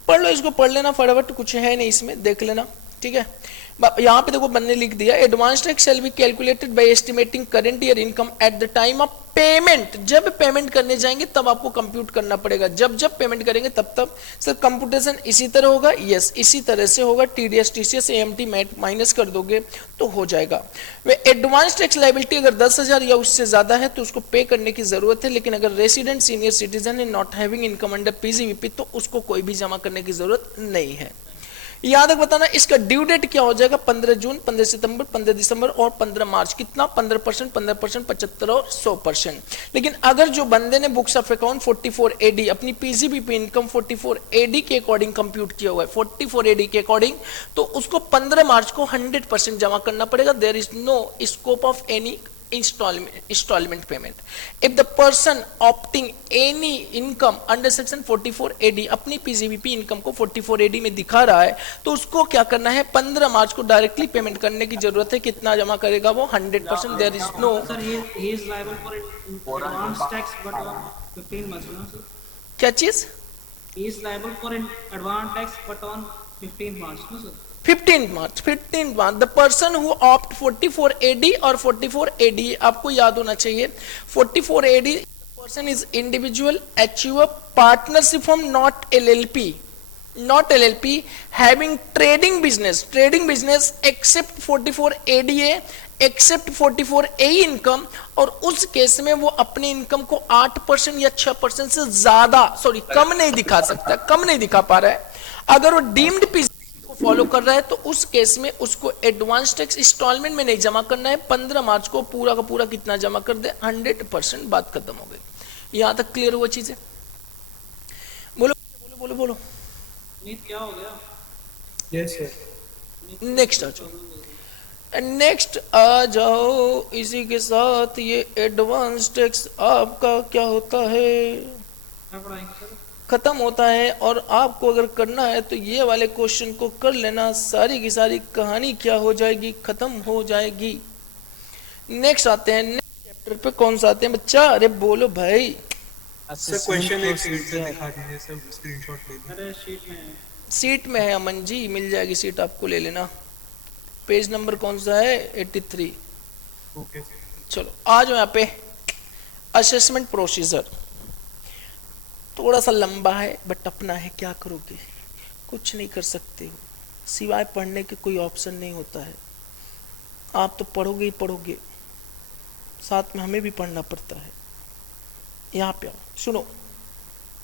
पढ़ लो, इसको पढ़ लेना फटाफट, कुछ है नहीं इसमें, देख लेना, ठीक है। यहां पे देखो बनने लिख दिया, advance tax shall be calculated by estimating current year income at the time of payment. जब पेमेंट करने जाएंगे तब आपको कंप्यूट करना पड़ेगा, जब जब पेमेंट करेंगे तब तब। सर कंप्यूटेशन इसी तरह होगा? यस, इसी तरह से होगा। टीडीएस, टीसीएस, एएमटी माइनस कर दोगे तो हो जाएगा। वे एडवांस टैक्स लायबिलिटी अगर 10,000 या उससे ज्यादा है तो उसको पे करने की जरूरत है, लेकिन अगर रेसिडेंट सीनियर सिटीजन है not having income under PGBP, तो उसको कोई भी जमा करने की जरूरत नहीं है। याद रख बताना, इसका ड्यू डेट क्या हो जाएगा, 15 जून, 15 सितंबर, 15 दिसंबर और 15 मार्च। कितना? 15%, 15%, 75 और 100%। लेकिन अगर जो बंदे ने बुक्स ऑफ अकाउंट 44 एडी अपनी पीजीबीपी इनकम 44 एडी के अकॉर्डिंग कंप्यूट किया हुआ है, 44 एडी के अकॉर्डिंग, तो उसको 15 मार्च को 100% जमा करना पड़ेगा। There is no scope of any installment payment. If the person opting any income under section 44 AD अपनी पीजीबीपी इनकम को 44 AD में दिखा रहा है, तो उसको क्या करना है, 15 मार्च को डायरेक्टली पेमेंट करने की जरूरत है। कितना जमा करेगा वो? 100%। There is no, Sir, he is liable for advance tax, but on 15 months, no, sir? क्या चीज? He is liable for an advance tax, but on 15 March, no, sir? 15 March the person who opt 44 AD और 44 AD आपको याद होना चाहिए। 44 AD person is individual achiever partnership firm not LLP having trading business except 44 ADA except 44 AE income, और उस case में वो अपनी इनकम को 8% या 6% से ज्यादा कम नहीं दिखा सकता, कम नहीं दिखा पा रहा है। अगर वो डीम्ड फॉलो कर रहा है तो उस केस में उसको एडवांस टैक्स इंस्टॉलमेंट में नहीं जमा करना है। 15 मार्च को पूरा का पूरा कितना जमा कर दे, 100%, बात खत्म हो गई। यहां तक क्लियर हुआ चीजें? बोलो बोलो बोलो बोलो। नीट क्या हो गया? Yes sir. नेक्स्ट आ जाओ, नेक्स्ट आ जाओ। इसी के साथ ये एडवांस टैक्स आपका क्या होता है, क्या पढ़ाएंगे सर? खत्म होता है। और आपको अगर करना है तो ये वाले क्वेश्चन को कर लेना, सारी की सारी कहानी क्या हो जाएगी, खत्म हो जाएगी। नेक्स्ट आते हैं, नेक्स्ट चैप्टर पे कौन सा आते हैं बच्चा? अरे बोलो भाई। सर क्वेश्चन एक सीट पे दिखा दीजिए सर, स्क्रीनशॉट ले लीजिए। अरे शीट में है। सीट में है अमन जी, मिल जाएगी सीट, आपको ले लेना। पेज नंबर कौन सा है? 83। ओके चलो आ जाओ यहाँ पे। असेसमेंट प्रोसीजर थोड़ा सा लंबा है बट अपना है, क्या करोगे, कुछ नहीं कर सकते हो, सिवाय पढ़ने के कोई ऑप्शन नहीं होता है। आप तो पढ़ोगे ही पढ़ोगे, साथ में हमें भी पढ़ना पड़ता है। यहाँ पे आओ, सुनो,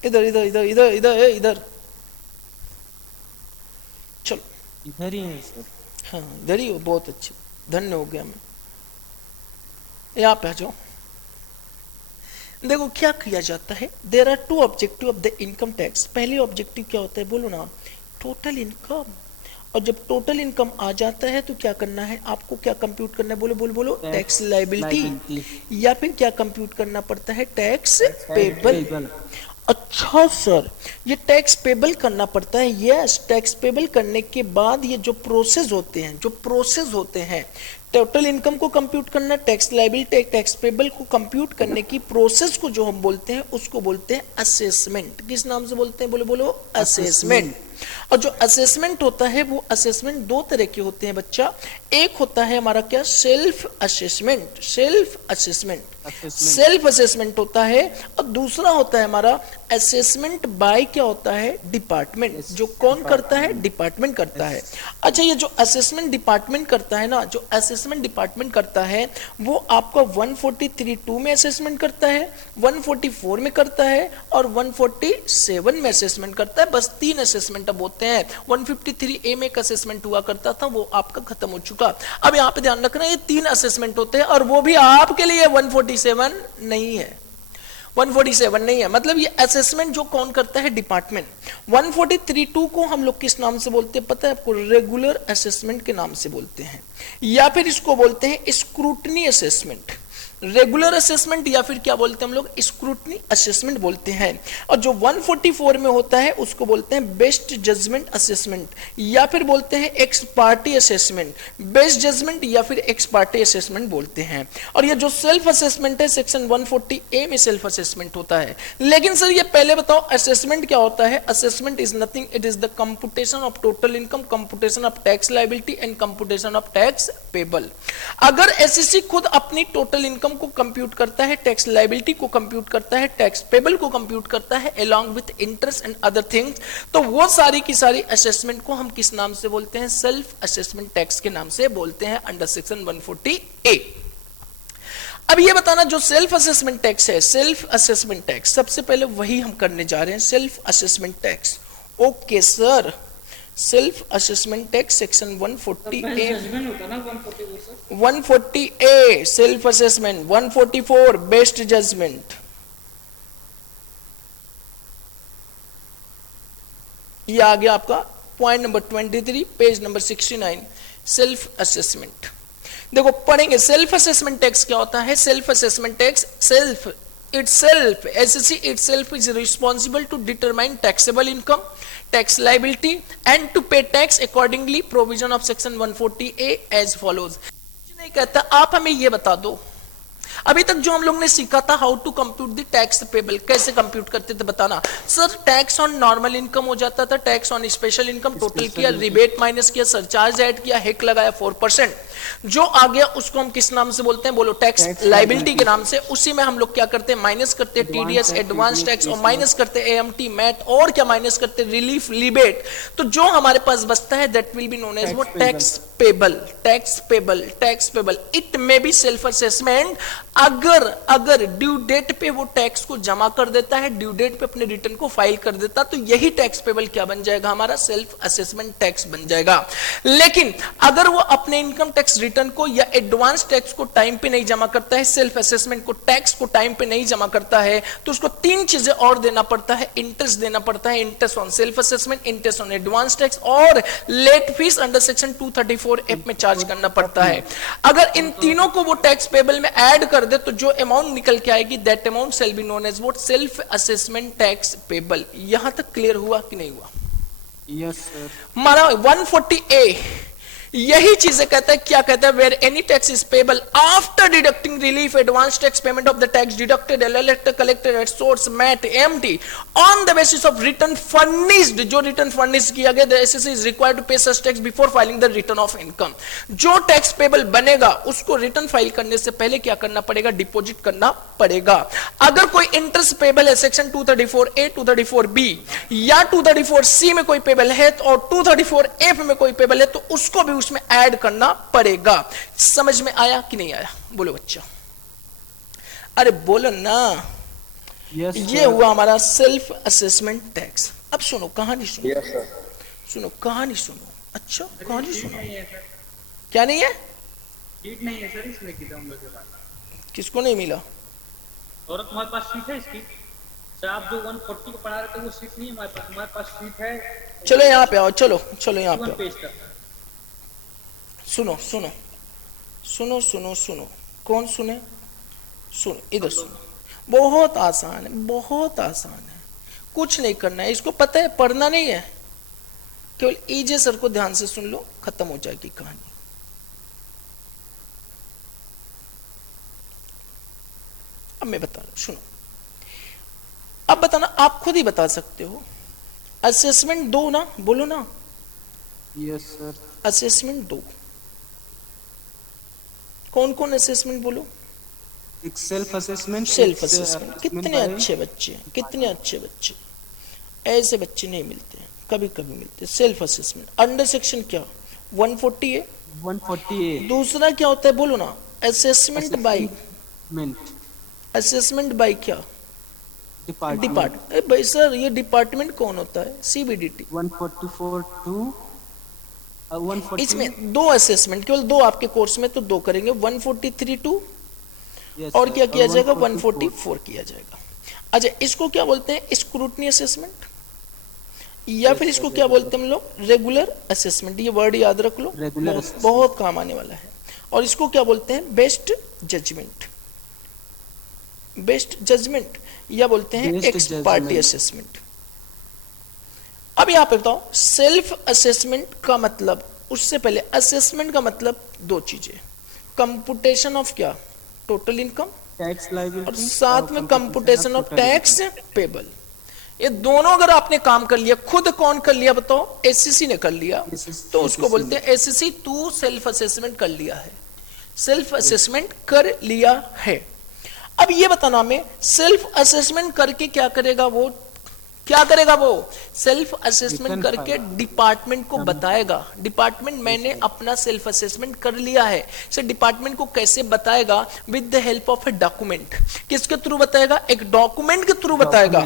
इधर इधर इधर इधर इधर इधर, चलो इधर ही है सर। हाँ इधर ही हो, बहुत अच्छे, धन्य हो गया मैं। यहाँ पे आ जाओ। देखो क्या किया जाता है, there are 2 objective of the income tax. पहले ऑब्जेक्टिव क्या होता है, बोलो ना, टोटल इनकम। और जब टोटल इनकम आ जाता है तो क्या करना है आपको, क्या कंप्यूट करना है, बोलो बोलो बोलो, टैक्स लायबिलिटी, या फिर क्या कंप्यूट करना पड़ता है, टैक्स पेबल। अच्छा सर, ये टैक्स पेबल करना पड़ता है। यस, टैक्स पेबल करने के बाद ये जो प्रोसेस होते हैं, टोटल इनकम को कंप्यूट करना, टैक्स लायबिलिटी, टैक्स पेबल को कंप्यूट करने की प्रोसेस को जो हम बोलते हैं उसको बोलते हैं असेसमेंट। किस नाम से बोलते हैं, बोलो बोलो, असेसमेंट। और जो असेसमेंट होता है वो असेसमेंट दो तरह के होते हैं बच्चा। एक होता है हमारा क्या, सेल्फ असेसमेंट, सेल्फ असेसमेंट होता है, और दूसरा होता है हमारा असेसमेंट बाय क्या होता है, डिपार्टमेंट। जो कौन करता है, डिपार्टमेंट करता है। अच्छा, ये जो असेसमेंट डिपार्टमेंट करता है ना, जो असेसमेंट डिपार्टमेंट करता है वो आपका 143(2) में असेसमेंट करता है, 144 में करता है और 147 में असेसमेंट करता है। बस 3 असेसमेंट अब होते हैं। 153A में एक असेसमेंट हुआ करता था, वो आपका खत्म हो चुका। अब यहाँ पे ध्यान रखना, ये 3 असेसमेंट होते हैं और वो भी आपके लिए 147 नहीं है, 147 नहीं है। मतलब ये असेसमेंट जो कौन करता है, डिपार्टमेंट। 143(2) को हम लोग किस नाम से बोलते हैं पता है आपको, रेगुलर असेसमेंट के नाम से बोलते हैं, या फिर इसको बोलते हैं स्क्रूटनी असेसमेंट। रेगुलर असेसमेंट या फिर क्या बोलते हैं हम लोग, स्क्रूटनी असेसमेंट बोलते हैं। और जो 144 में होता है उसको बोलते हैं बेस्ट जजमेंट असेसमेंट, या फिर बोलते हैं ex parte assessment. Best judgment या फिर एक्स पार्टी असेसमेंट बोलते हैं। और ये जो सेल्फ असेसमेंट है सेक्शन 140A में सेल्फ असेसमेंट होता है। लेकिन सर ये पहले बताओ असेसमेंट क्या होता है। Assessment is nothing, it is the computation of total income, computation of tax liability and computation of tax payable. अगर एसएससी खुद अपनी टोटल इनकम को कंप्यूट करता है, टैक्स लायबिलिटी को कंप्यूट करता है, टैक्स पेबल को कंप्यूट करता है along with interest and other things, तो वो सारी की सारी असेसमेंट को हम किस नाम से बोलते हैं, सेल्फ असेसमेंट टैक्स के नाम से बोलते हैं अंडर सेक्शन 140A। अब ये बताना जो सेल्फ असेसमेंट टैक्स है, सेल्फ असेसमेंट टैक्स सबसे पहले वही हम करने जा रहे हैं, self assessment tax. Okay sir, self assessment tax section 140A, 140A self assessment, 144 best judgment. ये आ गया आपका point number 23, page number 69, self assessment. देखो पढ़ेंगे सेल्फ असेसमेंट टैक्स क्या होता है। Self assessment tax, self itself, SSC itself is responsible to determine taxable income, tax liability and to pay tax accordingly, provision of section 140A as follows। नहीं कहता आप हमें ये बता दो, अभी तक जो हम लोग ने सीखा था how to compute the tax payable, कैसे कंप्यूट करते थे बताना। Sir tax on normal income हो जाता था, tax on special income total किया, रिबेट माइनस किया, सरचार्ज ऐड किया, हिक लगाया 4%, जो आ गया उसको हम किस नाम से बोलते हैं, बोलो टैक्स लायबिलिटी के नाम से। उसी में हम लोग क्या करते हैं, माइनस करते हैं टीडीएस, एडवांस टैक्स, और माइनस करते हैं एएमटी, मैट, और क्या माइनस करते हैं, रिलीफ, रिबेट। तो जो हमारे पास बचता है that will be known as वो tax payable, tax payable, tax payable. It may be self assessment, अगर ड्यू डेट पे वो टैक्स को जमा कर देता है, ड्यू डेट पे अपने रिटर्न को फाइल कर देता, तो यही टैक्स पेबल क्या बन जाएगा, हमारा सेल्फ असेसमेंट टैक्स बन जाएगा। लेकिन अगर वो अपने इनकम टैक्स रिटर्न को या एडवांस टैक्स को टाइम पे नहीं जमा करता है, सेल्फ असेसमेंट को, टैक्स को टाइम पे नहीं जमा करता है, तो उसको 3 चीजें और देना पड़ता है। इंटरेस्ट देना पड़ता है, interest on self assessment, interest on advance tax, और late fees under section 234F में चार्ज करना पड़ता है। अगर इन तीनों को वो टैक्स पेबल में ऐड कर दे तो जो अमाउंट निकल के आएगी that amount shall be known as what, self assessment tax payable. यहां तक क्लियर हुआ कि नहीं हुआ? Yes sir. हमारा 140A यही चीजें कहता है, क्या कहता है, where any tax is payable after deducting relief, advance tax, payment of the tax deducted, एलएलएट collected at source, MAT, AMT, on the basis of return furnished, जो रिटर्न फर्निश किया गया, the assessee is required to पे such tax before filing the return of income. जो tax payable बनेगा उसको return file करने से पहले क्या करना पड़ेगा, डिपॉजिट करना पड़ेगा। अगर कोई इंटरेस्ट पेबल है सेक्शन 234A, 234B या 234C में कोई पेबल है और 234F में कोई पेबल है तो उसको भी उसमें ऐड करना पड़ेगा। समझ में आया कि नहीं आया? बोलो बच्चा, अरे बोलो ना। यस ये हुआ हमारा सेल्फ असेसमेंट टैक्स। अब सुनो कहानी सुनो। Yes sir. सुनो कहानी सुनो। अच्छा कहानी सुनो। क्या नहीं है? सीट नहीं है सर इसमें किधर हम लोग के पास। किसको नहीं मिला? और तुम्हारे पास सीट है इसकी? सर आप जो 140 को पढ़ा रहे थे वो सीट नहीं है हमारे पास सीट है। चलो यहाँ पे आओ, चलो चलो यहाँ पे आओ। पेज तक सुनो सुनो सुनो सुनो सुनो, कौन सुने? सुनो इधर सुनो। बहुत आसान है, बहुत आसान है, कुछ नहीं करना है। इसको पता है, पढ़ना नहीं है, केवल ईजे सर को ध्यान से सुन लो, खत्म हो जाएगी कहानी। अब मैं बता रहा हूं, सुनो। अब बताना, आप खुद ही बता सकते हो असेसमेंट दो ना, बोलो ना, यस सर। असेसमेंट दो। कौन कौन असेसमेंट बोलो? एक सेल्फ असेसमेंट, सेल्फ असेसमेंट। कितने अच्छे बच्चे हैं, कितने अच्छे बच्चे, ऐसे बच्चे नहीं मिलते, कभी कभी मिलते। Self assessment. अंडर सेक्शन क्या 140 है। 148 दूसरा क्या होता है बोलो ना? असेसमेंट बाय, असेसमेंट बाय क्या? डिपार्टमेंट। भाई सर ये डिपार्टमेंट कौन होता है? सीबीडीटी। 144 टू 140। इसमें दो असेसमेंट, केवल दो आपके कोर्स में तो दो करेंगे, 143 टू और क्या किया जाएगा 144 किया जाएगा। अच्छा इसको क्या बोलते हैं? स्क्रूटनी असेसमेंट, या फिर इसको क्या बोलते हैं हम लोग? Regular assessment. ये वर्ड याद रख लो, बहुत काम आने वाला है। और इसको क्या बोलते हैं? बेस्ट जजमेंट, बेस्ट जजमेंट, या बोलते हैं एक्स पार्टी असेसमेंट। अब यहां पे बताओ सेल्फ असेसमेंट का मतलब, उससे पहले असेसमेंट का मतलब दो चीजें, कंपुटेशन ऑफ क्या? टोटल इनकम, टैक्स लायबिलिटी, और साथ में कंपुटेशन ऑफ टैक्स पेबल। ये दोनों अगर आपने काम कर लिया, खुद कौन कर लिया बताओ? एससीसी ने कर लिया, तो उसको बोलते हैं एससीसी टू सेल्फ असेसमेंट कर लिया है, सेल्फ असेसमेंट कर लिया है। अब ये बताना हमें सेल्फ असेसमेंट करके क्या करेगा वो? क्या करेगा वो? सेल्फ असेसमेंट करके डिपार्टमेंट को बताएगा, डिपार्टमेंट मैंने अपना सेल्फ असेसमेंट कर लिया है। सर डिपार्टमेंट को कैसे बताएगा? With the help of a document. किसके थ्रू बताएगा? एक डॉक्यूमेंट के थ्रू बताएगा।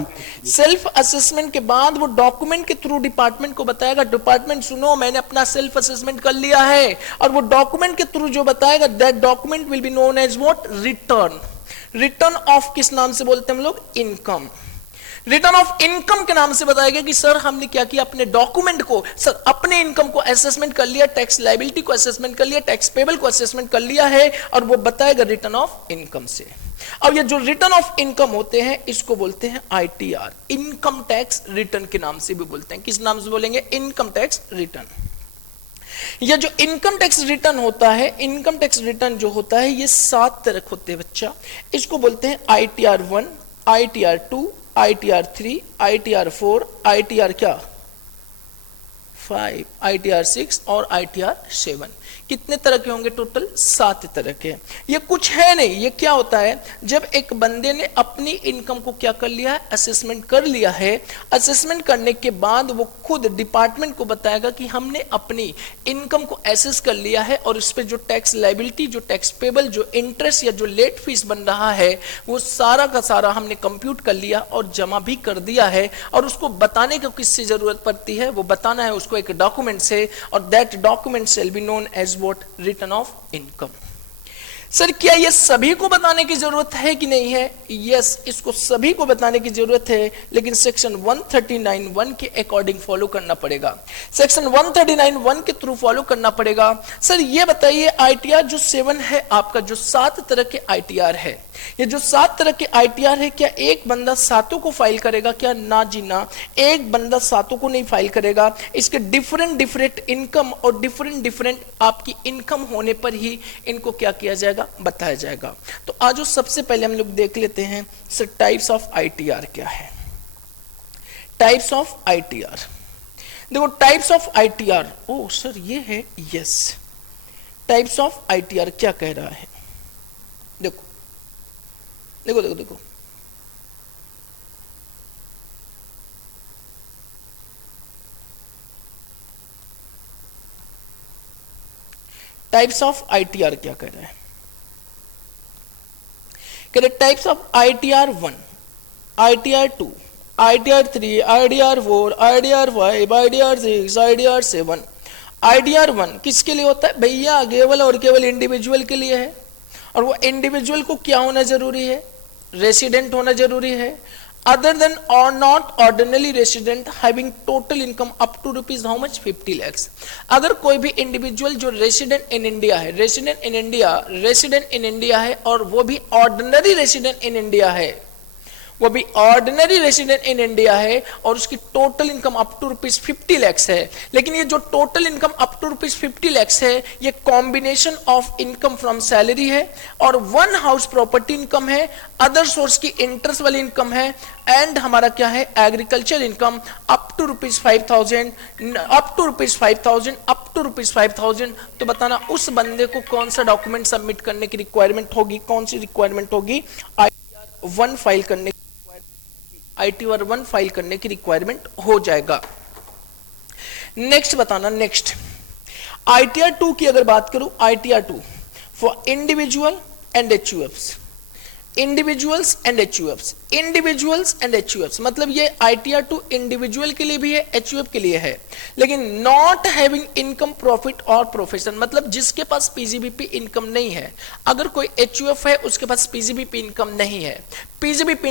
सेल्फ असेसमेंट के बाद वो डॉक्यूमेंट के थ्रू डिपार्टमेंट को बताएगा, डिपार्टमेंट सुनो मैंने अपना सेल्फ असेसमेंट कर लिया है। और वो डॉक्यूमेंट के थ्रू जो बताएगा, that document will be known as what? Return. Return of किस नाम से बोलते हैं हम लोग? इनकम। रिटर्न ऑफ इनकम के नाम से बताएगा कि सर हमने क्या किया, अपने डॉक्यूमेंट को, सर अपने इनकम को असेसमेंट कर लिया, टैक्स लायबिलिटी को असेसमेंट कर लिया, टैक्स पेबल को असेसमेंट कर लिया है, और वो बताएगा रिटर्न ऑफ इनकम से। अब ये जो रिटर्न ऑफ इनकम होते हैं इसको बोलते हैं आईटीआर, इनकम टैक्स रिटर्न के नाम से भी बोलते हैं। किस नाम से बोलेंगे? Income tax return. यह जो इनकम टैक्स रिटर्न होता है, इनकम टैक्स रिटर्न जो होता है ये 7 तरह होते हैं बच्चा। इसको बोलते हैं ITR 1, ITR 2, ITR 3, ITR 4, ITR क्या 5, आईटीआर 6 और आईटीआर 7। कितने तरह के होंगे? टोटल 7 तरह के। ये कुछ है नहीं, ये क्या होता है? जब एक बंदे ने अपनी इनकम को क्या कर लिया है? असेसमेंट कर लिया है। असेसमेंट करने के बाद वो खुद डिपार्टमेंट को बताएगा कि हमने अपनी इनकम को एसेस कर लिया है, और उस पर जो टैक्स लायबिलिटी, जो टैक्स पेबल, जो इंटरेस्ट या जो लेट फीस बन रहा है, वो सारा का सारा हमने कंप्यूट कर लिया और जमा भी कर दिया है। और उसको बताने को किससे जरूरत पड़ती है? वो बताना है उसको एक डॉक्यूमेंट से, और that document shall be known as what? Return of income. Sir क्या ये सभी को बताने की जरूरत है कि नहीं है? यस, इसको सभी को बताने की जरूरत है, लेकिन सेक्शन 139(1) के अकॉर्डिंग फॉलो करना पड़ेगा। सेक्शन 139(1) के थ्रू फॉलो करना पड़ेगा। सर ये बताइए आईटीआर जो 7 है आपका, जो 7 तरह के आईटीआर है, ये जो 7 तरह के आईटीआर है, क्या एक बंदा सातों को फाइल करेगा क्या? ना जी ना, एक बंदा सातों को नहीं फाइल करेगा। इसके डिफरेंट डिफरेंट इनकम और डिफरेंट डिफरेंट आपकी इनकम होने पर ही इनको क्या किया जाएगा? बताया जाएगा। तो आज सबसे पहले हम लोग देख लेते हैं सर टाइप्स ऑफ आईटीआर क्या है। टाइप्स ऑफ आईटीआर देखो, टाइप्स ऑफ आईटीआर, ओ सर ये है, यस, टाइप्स ऑफ आईटीआर क्या कह रहा है? देखो देखो देखो देखो, टाइप्स ऑफ आईटीआर क्या कह रहा है? कह रहे types of ITR 1, ITR 2, ITR 3, ITR 4, ITR 5, ITR 6, ITR 7। ITR 1 किसके लिए होता है भैया? केवल और केवल इंडिविजुअल के लिए है। और वो इंडिविजुअल को क्या होना जरूरी है? रेसिडेंट होना जरूरी है। अदर देन और not ordinary resident having total income up to rupees how much? 50 lakhs। अगर कोई भी इंडिविजुअल जो रेसिडेंट इन इंडिया है, रेसिडेंट इन इंडिया है, और वो भी ऑर्डिनरी रेसिडेंट इन इंडिया है, वो भी ऑर्डिनरी रेसिडेंट इन इंडिया है और उसकी total income up to ₹50 lakh है, लेकिन ये जो total income up to ₹50 lakh है ये combination of income from salary है और वन हाउस प्रॉपर्टी इनकम है, अदर सोर्स की इंटरेस्ट वाली इनकम है एंड हमारा क्या है एग्रीकल्चर इनकम अप टू ₹5,000 तो बताना उस बंदे को कौन सा डॉक्यूमेंट सबमिट करने की रिक्वायरमेंट होगी, कौन सी रिक्वायरमेंट होगी, ITR-1 फाइल करने की रिक्वायरमेंट हो जाएगा। नेक्स्ट बताना, नेक्स्ट ITR-2 की अगर बात करूं, ITR-2 for individual and HUFs, individuals and HUFs मतलब ये ITR-2 इंडिविजुअल के लिए भी है, HUF के लिए है, लेकिन नॉट हैविंग इनकम प्रॉफिट और प्रोफेशन मतलब जिसके पास PGBP इनकम नहीं है। अगर कोई HUF है उसके पास PGBP इनकम नहीं है, PGBP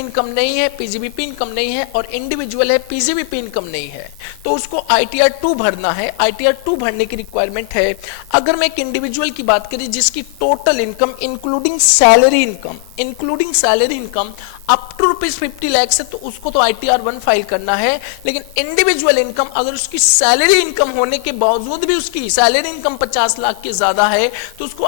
इनकम नहीं है और इंडिविजुअल है PGBP इनकम नहीं है, तो उसको ITR-2 भरना है। ITR-2 भरने की रिक्वायरमेंट है। अगर मैं एक इंडिविजुअल की बात करें जिसकी total income including salary income up to ₹50 lakh है तो उसको तो ITR-1 फाइल करना है, लेकिन इंडिविजुअल इनकम अगर उसकी सैलरी इनकम होने के बावजूद भी उसकी सैलरी इनकम 50 लाख के ज्यादा है तो उसको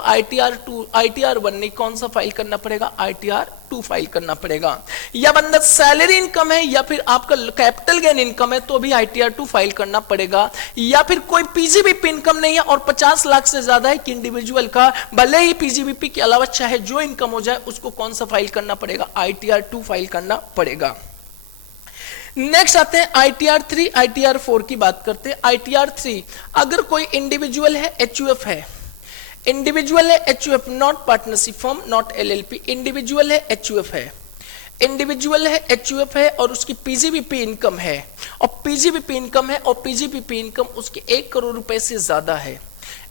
ITR-1 नहीं कौन सा फाइल करना पड़ेगा, ITR-2 फाइल करना पड़ेगा। या बंदा सैलरी इनकम है या फिर आपका कैपिटल गेन इनकम है तो भी ITR-2 फाइल करना पड़ेगा, या फिर कोई PGBP इनकम नहीं है और 50 लाख से ज्यादा है कि इंडिविजुअल का, भले ही PGBP के अलावा चाहे जो इनकम हो जाए उसको कौन सा फाइल करना पड़ेगा, ITR-2 फाइल करना पड़ेगा। नेक्स्ट आते हैं ITR-3, ITR-4 की बात करते हैं। ITR-3 अगर कोई इंडिविजुअल है HUF है, not partnership firm not LLP, individual है HUF है और उसकी PGBP इनकम है और PGBP इनकम उसके 1 करोड़ रुपए से ज्यादा है,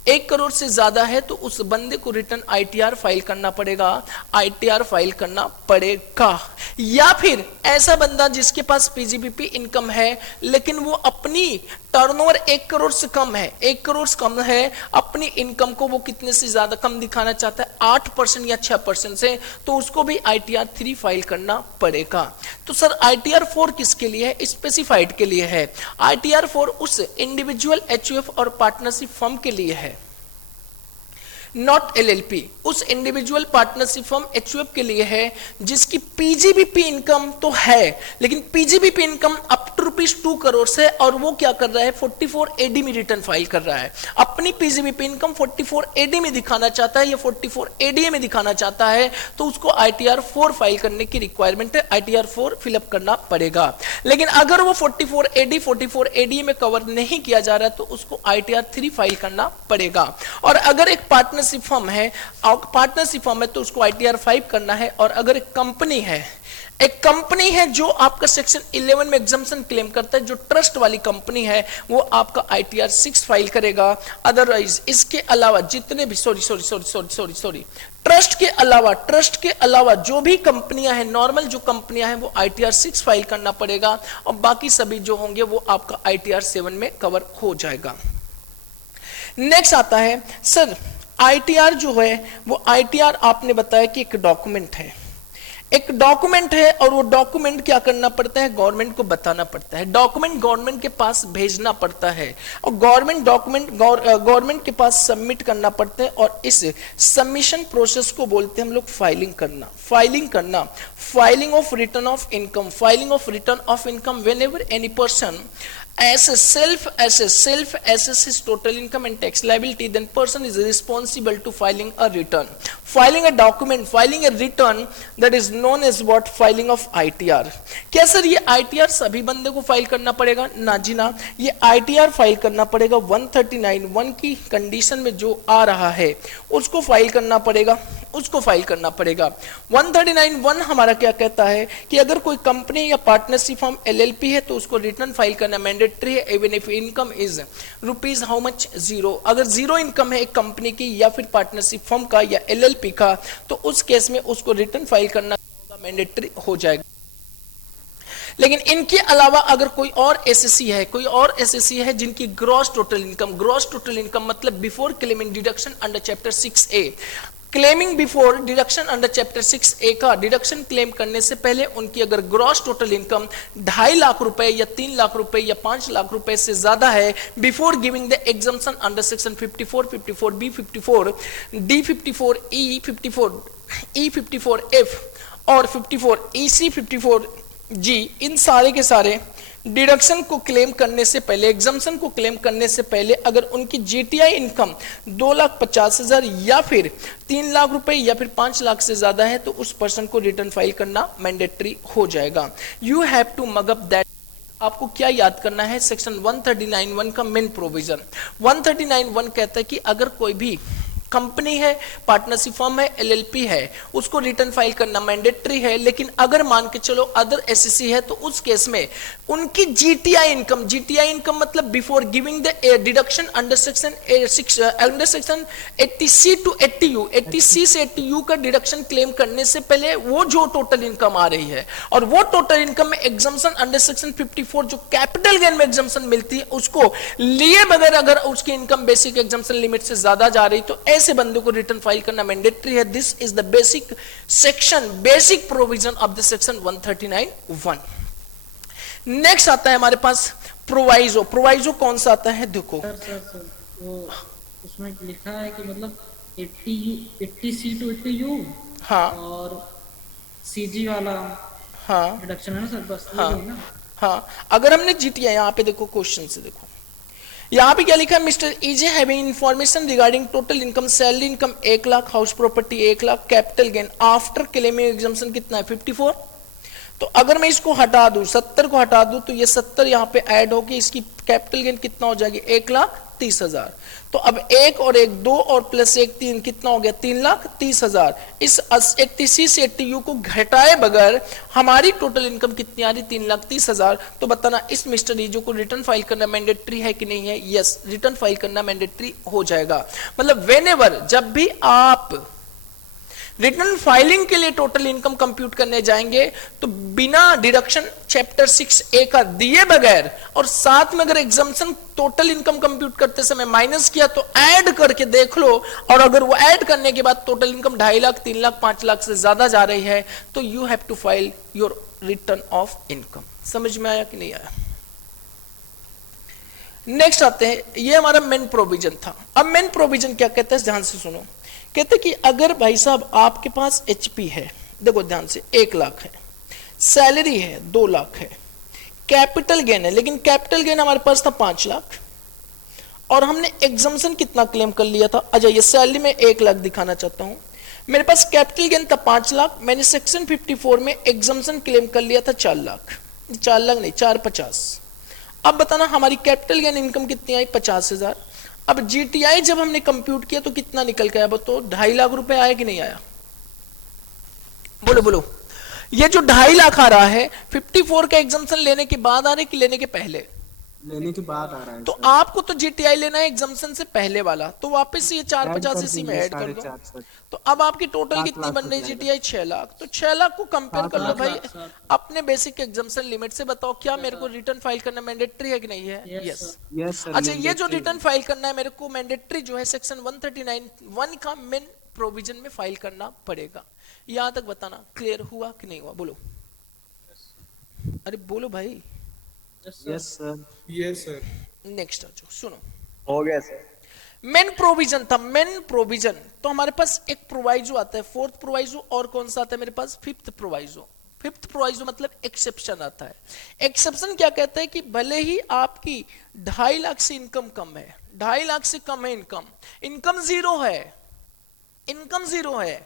1 करोड़ से ज्यादा है तो उस बंदे को रिटर्न ITR फाइल करना पड़ेगा, या फिर ऐसा बंदा जिसके पास PGBP इनकम है लेकिन वो अपनी टर्नओवर 1 करोड़ से कम है, 1 करोड़ से कम है, अपनी इनकम को वो कितने से ज्यादा कम दिखाना चाहता है 8% या 6% से, तो उसको भी ITR-3 फाइल करना पड़ेगा। तो सर ITR-4 किसके लिए है, स्पेसिफाइड के लिए है। ITR-4 उस इंडिविजुअल HUF और पार्टनरशिप फर्म के लिए है, नॉट LLP, उस इंडिविजुअल पार्टनरशिप फर्म HUF के लिए है जिसकी PGBP इनकम तो है लेकिन PGBP income up to ₹2 crore से, और वो क्या कर रहा है 44 AD में रिटर्न फाइल कर रहा है, अपनी PGBP इनकम 44 AD में दिखाना चाहता है या 44 ADA में दिखाना चाहता है तो उसको ITR-4 फाइल करने की रिक्वायरमेंट है, ITR-4 फिलअप करना पड़ेगा। लेकिन अगर वो 44 ADA में कवर नहीं किया जा रहा है तो उसको ITR-3 फाइल करना पड़ेगा। और अगर एक पार्टनरशिप फर्म है तो उसको ITR-5 करना है। और अगर एक कंपनी है जो आपका सेक्शन 11 में एग्जम्पशन क्लेम करता है, जो ट्रस्ट वाली कंपनी है वो आपका ITR-6 फाइल करेगा। अदरवाइज इसके अलावा जितने भी ट्रस्ट के अलावा जो भी कंपनियां हैं, नॉर्मल जो कंपनियां हैं वो ITR-6 फाइल करना पड़ेगा और बाकी सभी जो होंगे वो आपका ITR-7 में कवर हो जाएगा। नेक्स्ट आता है सर ITR जो है वो ITR आपने बताया कि एक डॉक्यूमेंट है और वो डॉक्यूमेंट क्या करना पड़ता है, गवर्नमेंट को बताना पड़ता है, डॉक्यूमेंट गवर्नमेंट के पास भेजना पड़ता है और गवर्नमेंट के पास सबमिट करना पड़ता है और इस सबमिशन प्रोसेस को बोलते हैं हम लोग फाइलिंग करना, filing of return of income whenever any person self assess his total income and tax liability, then person is responsible to filing a return, filing a return that is known as what, filing of ITR। क्या sir ये ITR सभी बंदे को file करना पड़ेगा? ना जी ना, ये ITR फाइल करना पड़ेगा 139(1) की कंडीशन में जो आ रहा है उसको फाइल करना पड़ेगा। 139(1) हमारा क्या कहता है कि अगर कोई कंपनी या पार्टनरशिप फर्म LLP है तो उसको रिटर्न फाइल करना मैंडेटरी है, even if income is rupees how much 0। अगर 0 इनकम है एक कंपनी की या फिर पार्टनरशिप फर्म का या LLP का तो उस केस में उसको रिटर्न फाइल करना मैंडेटरी हो जाएगा। लेकिन इनके अलावा अगर कोई और एसएससी है जिनकी ग्रॉस टोटल इनकम मतलब before claiming deduction under chapter 6A claiming before deduction under chapter 6A का डिडक्शन क्लेम करने से पहले उनकी अगर ग्रॉस टोटल इनकम 2.5 लाख रुपए या 3 लाख रुपए या 5 लाख रुपए से ज्यादा है before giving the exemption under section 54, 54B, 54, D, 54E, 54E, 54F और 54EC, 54G, इन सारे के सारे डिडक्शन को क्लेम करने से पहले, एग्जम्पशन को क्लेम करने से पहले अगर उनकी जीटीआई इनकम 2,50,000 या फिर 3 लाख रुपए या फिर 5 लाख से ज्यादा है तो उस पर्सन को रिटर्न फाइल करना मैंडेटरी हो जाएगा। You have to mug up that. आपको क्या याद करना है? सेक्शन 139(1) का मेन प्रोविजन 139(1) कहता है कि अगर कोई भी कंपनी है, पार्टनरशिप फर्म है, एलएलपी है, उसको रिटर्न फाइल करना मैंडेटरी है। लेकिन अगर मान के चलो अदर एसएससी है तो उस केस में उनकी जीटीआई इनकम मतलब before giving the deduction under section 80C to 80U, 80C से 80U का डिडक्शन क्लेम करने से पहले वो जो टोटल इनकम आ रही है और वो टोटल इनकम में एग्जम्पशन अंडर सेक्शन 54 जो कैपिटल गेन में एग्जम्पशन मिलती है उसको लिए बगैर अगर उसकी इनकम बेसिक एग्जम्पशन लिमिट से ज्यादा जा रही तो ऐसे बंदों को रिटर्न फाइल करना मैंडेटरी है। This is the basic section, basic provision of the section 139(1). Next आता है हमारे पास प्रोवाइजो। प्रोवाइजो कौन सा आता है? देखो सर वो उसमें लिखा है कि मतलब 80C टू 80U, हाँ और सीजी वाला हाँ रिडक्शन है ना सर, बस हाँ वही ना। हाँ, अगर हमने जीटीआई यहाँ पे देखो क्वेश्चन से देखो यहाँ पे क्या लिखा है? Mister EJ having information regarding total income, salary income 1 lakh, house property 1 lakh, capital gain after claiming exemption कितना है? 54। तो अगर मैं इसको हटा दूं, 70 को हटा दूं तो ये 70 यहाँ पे ऐड होगी, इसकी कैपिटल गेन कितना हो जाएगी? 1,30,000। तो अब 1 और 1 2 और प्लस 1 3 कितना हो गया? 3,30,000। इस 80C से 80U को घटाए बगैर हमारी टोटल इनकम कितनी आ रही? 3,30,000। तो बताना इस मिस्टर ईजो को रिटर्न फाइल करना मैंडेटरी है कि नहीं है? यस, रिटर्न फाइल करना मैंडेटरी हो जाएगा। मतलब व्हेनेवर, जब भी आप रिटर्न फाइलिंग के लिए टोटल इनकम कंप्यूट करने जाएंगे तो बिना डिडक्शन चैप्टर 6A का दिए बगैर और साथ में अगर एग्जम्पशन टोटल इनकम कंप्यूट करते समय माइनस किया तो ऐड करके देख लो, और अगर वो ऐड करने के बाद टोटल इनकम 2.5 लाख, 3 लाख, 5 लाख से ज्यादा जा रही है तो you have to file your return of income. समझ में आया कि नहीं आया? नेक्स्ट आते हैं, ये हमारा मेन प्रोविजन था। अब मेन प्रोविजन क्या कहता है? ध्यान से सुनो। कहते कि अगर भाई साहब आपके पास एचपी है, देखो ध्यान से, 1 लाख है, सैलरी है 2 लाख है, कैपिटल गेन है, लेकिन कैपिटल गेन हमारे पास था 5 लाख और हमने एग्जम्पशन कितना क्लेम कर लिया था? अच्छा, ये सैलरी में 1 लाख दिखाना चाहता हूं, मेरे पास कैपिटल गेन था 5 लाख, मैंने सेक्शन 54 में एग्जम्पशन क्लेम कर लिया था 4 लाख, 4 लाख नहीं 450। अब बताना हमारी कैपिटल गेन इनकम कितनी आई? 50,000। अब जीटीआई जब हमने कंप्यूट किया तो कितना निकल के आया? तो 2.5 लाख रुपए आया कि नहीं आया? बोलो बोलो। ये जो 2.5 लाख आ रहा है 54 का एग्जम्पशन लेने के बाद आ रहा है कि लेने के पहले? लेने के बाद आ रहा है तो आपको तो जीटीआई लेना है एग्जम्पशन से पहले वाला, तो वापस ये 450 इसी में ऐड कर दो। तो अब आपकी टोटल कितनी बन रही है जीटीआई? 6 लाख। तो 6 लाख को कंपेयर कर लो भाई अपने बेसिक एग्जम्पशन लिमिट से। बताओ क्या मेरे को रिटर्न फाइल करना मैंडेटरी है कि नहीं है? यस। अच्छा, ये जो रिटर्न फाइल करना है मेरे को मैंडेटरी जो है सेक्शन 139(1) का मेन प्रोविजन में फाइल करना पड़ेगा। यहां तक बताना क्लियर हुआ कि नहीं हुआ? बोलो, अरे बोलो भाई। Yes sir. Yes sir. Next आ जाओ, सुनो। हो गया सर। मेन प्रोविजन था, मेन प्रोविजन। तो हमारे पास एक प्रोवाइजो आता है, 4th प्रोवाइजो, और कौन सा आता है मेरे पास? 5th proviso. 5th प्रोवाइजो मतलब एक्सेप्शन आता है। एक्सेप्शन क्या कहता है कि भले ही आपकी 2.5 लाख से इनकम कम है, 2.5 लाख से कम है इनकम 0 है, इनकम 0 है,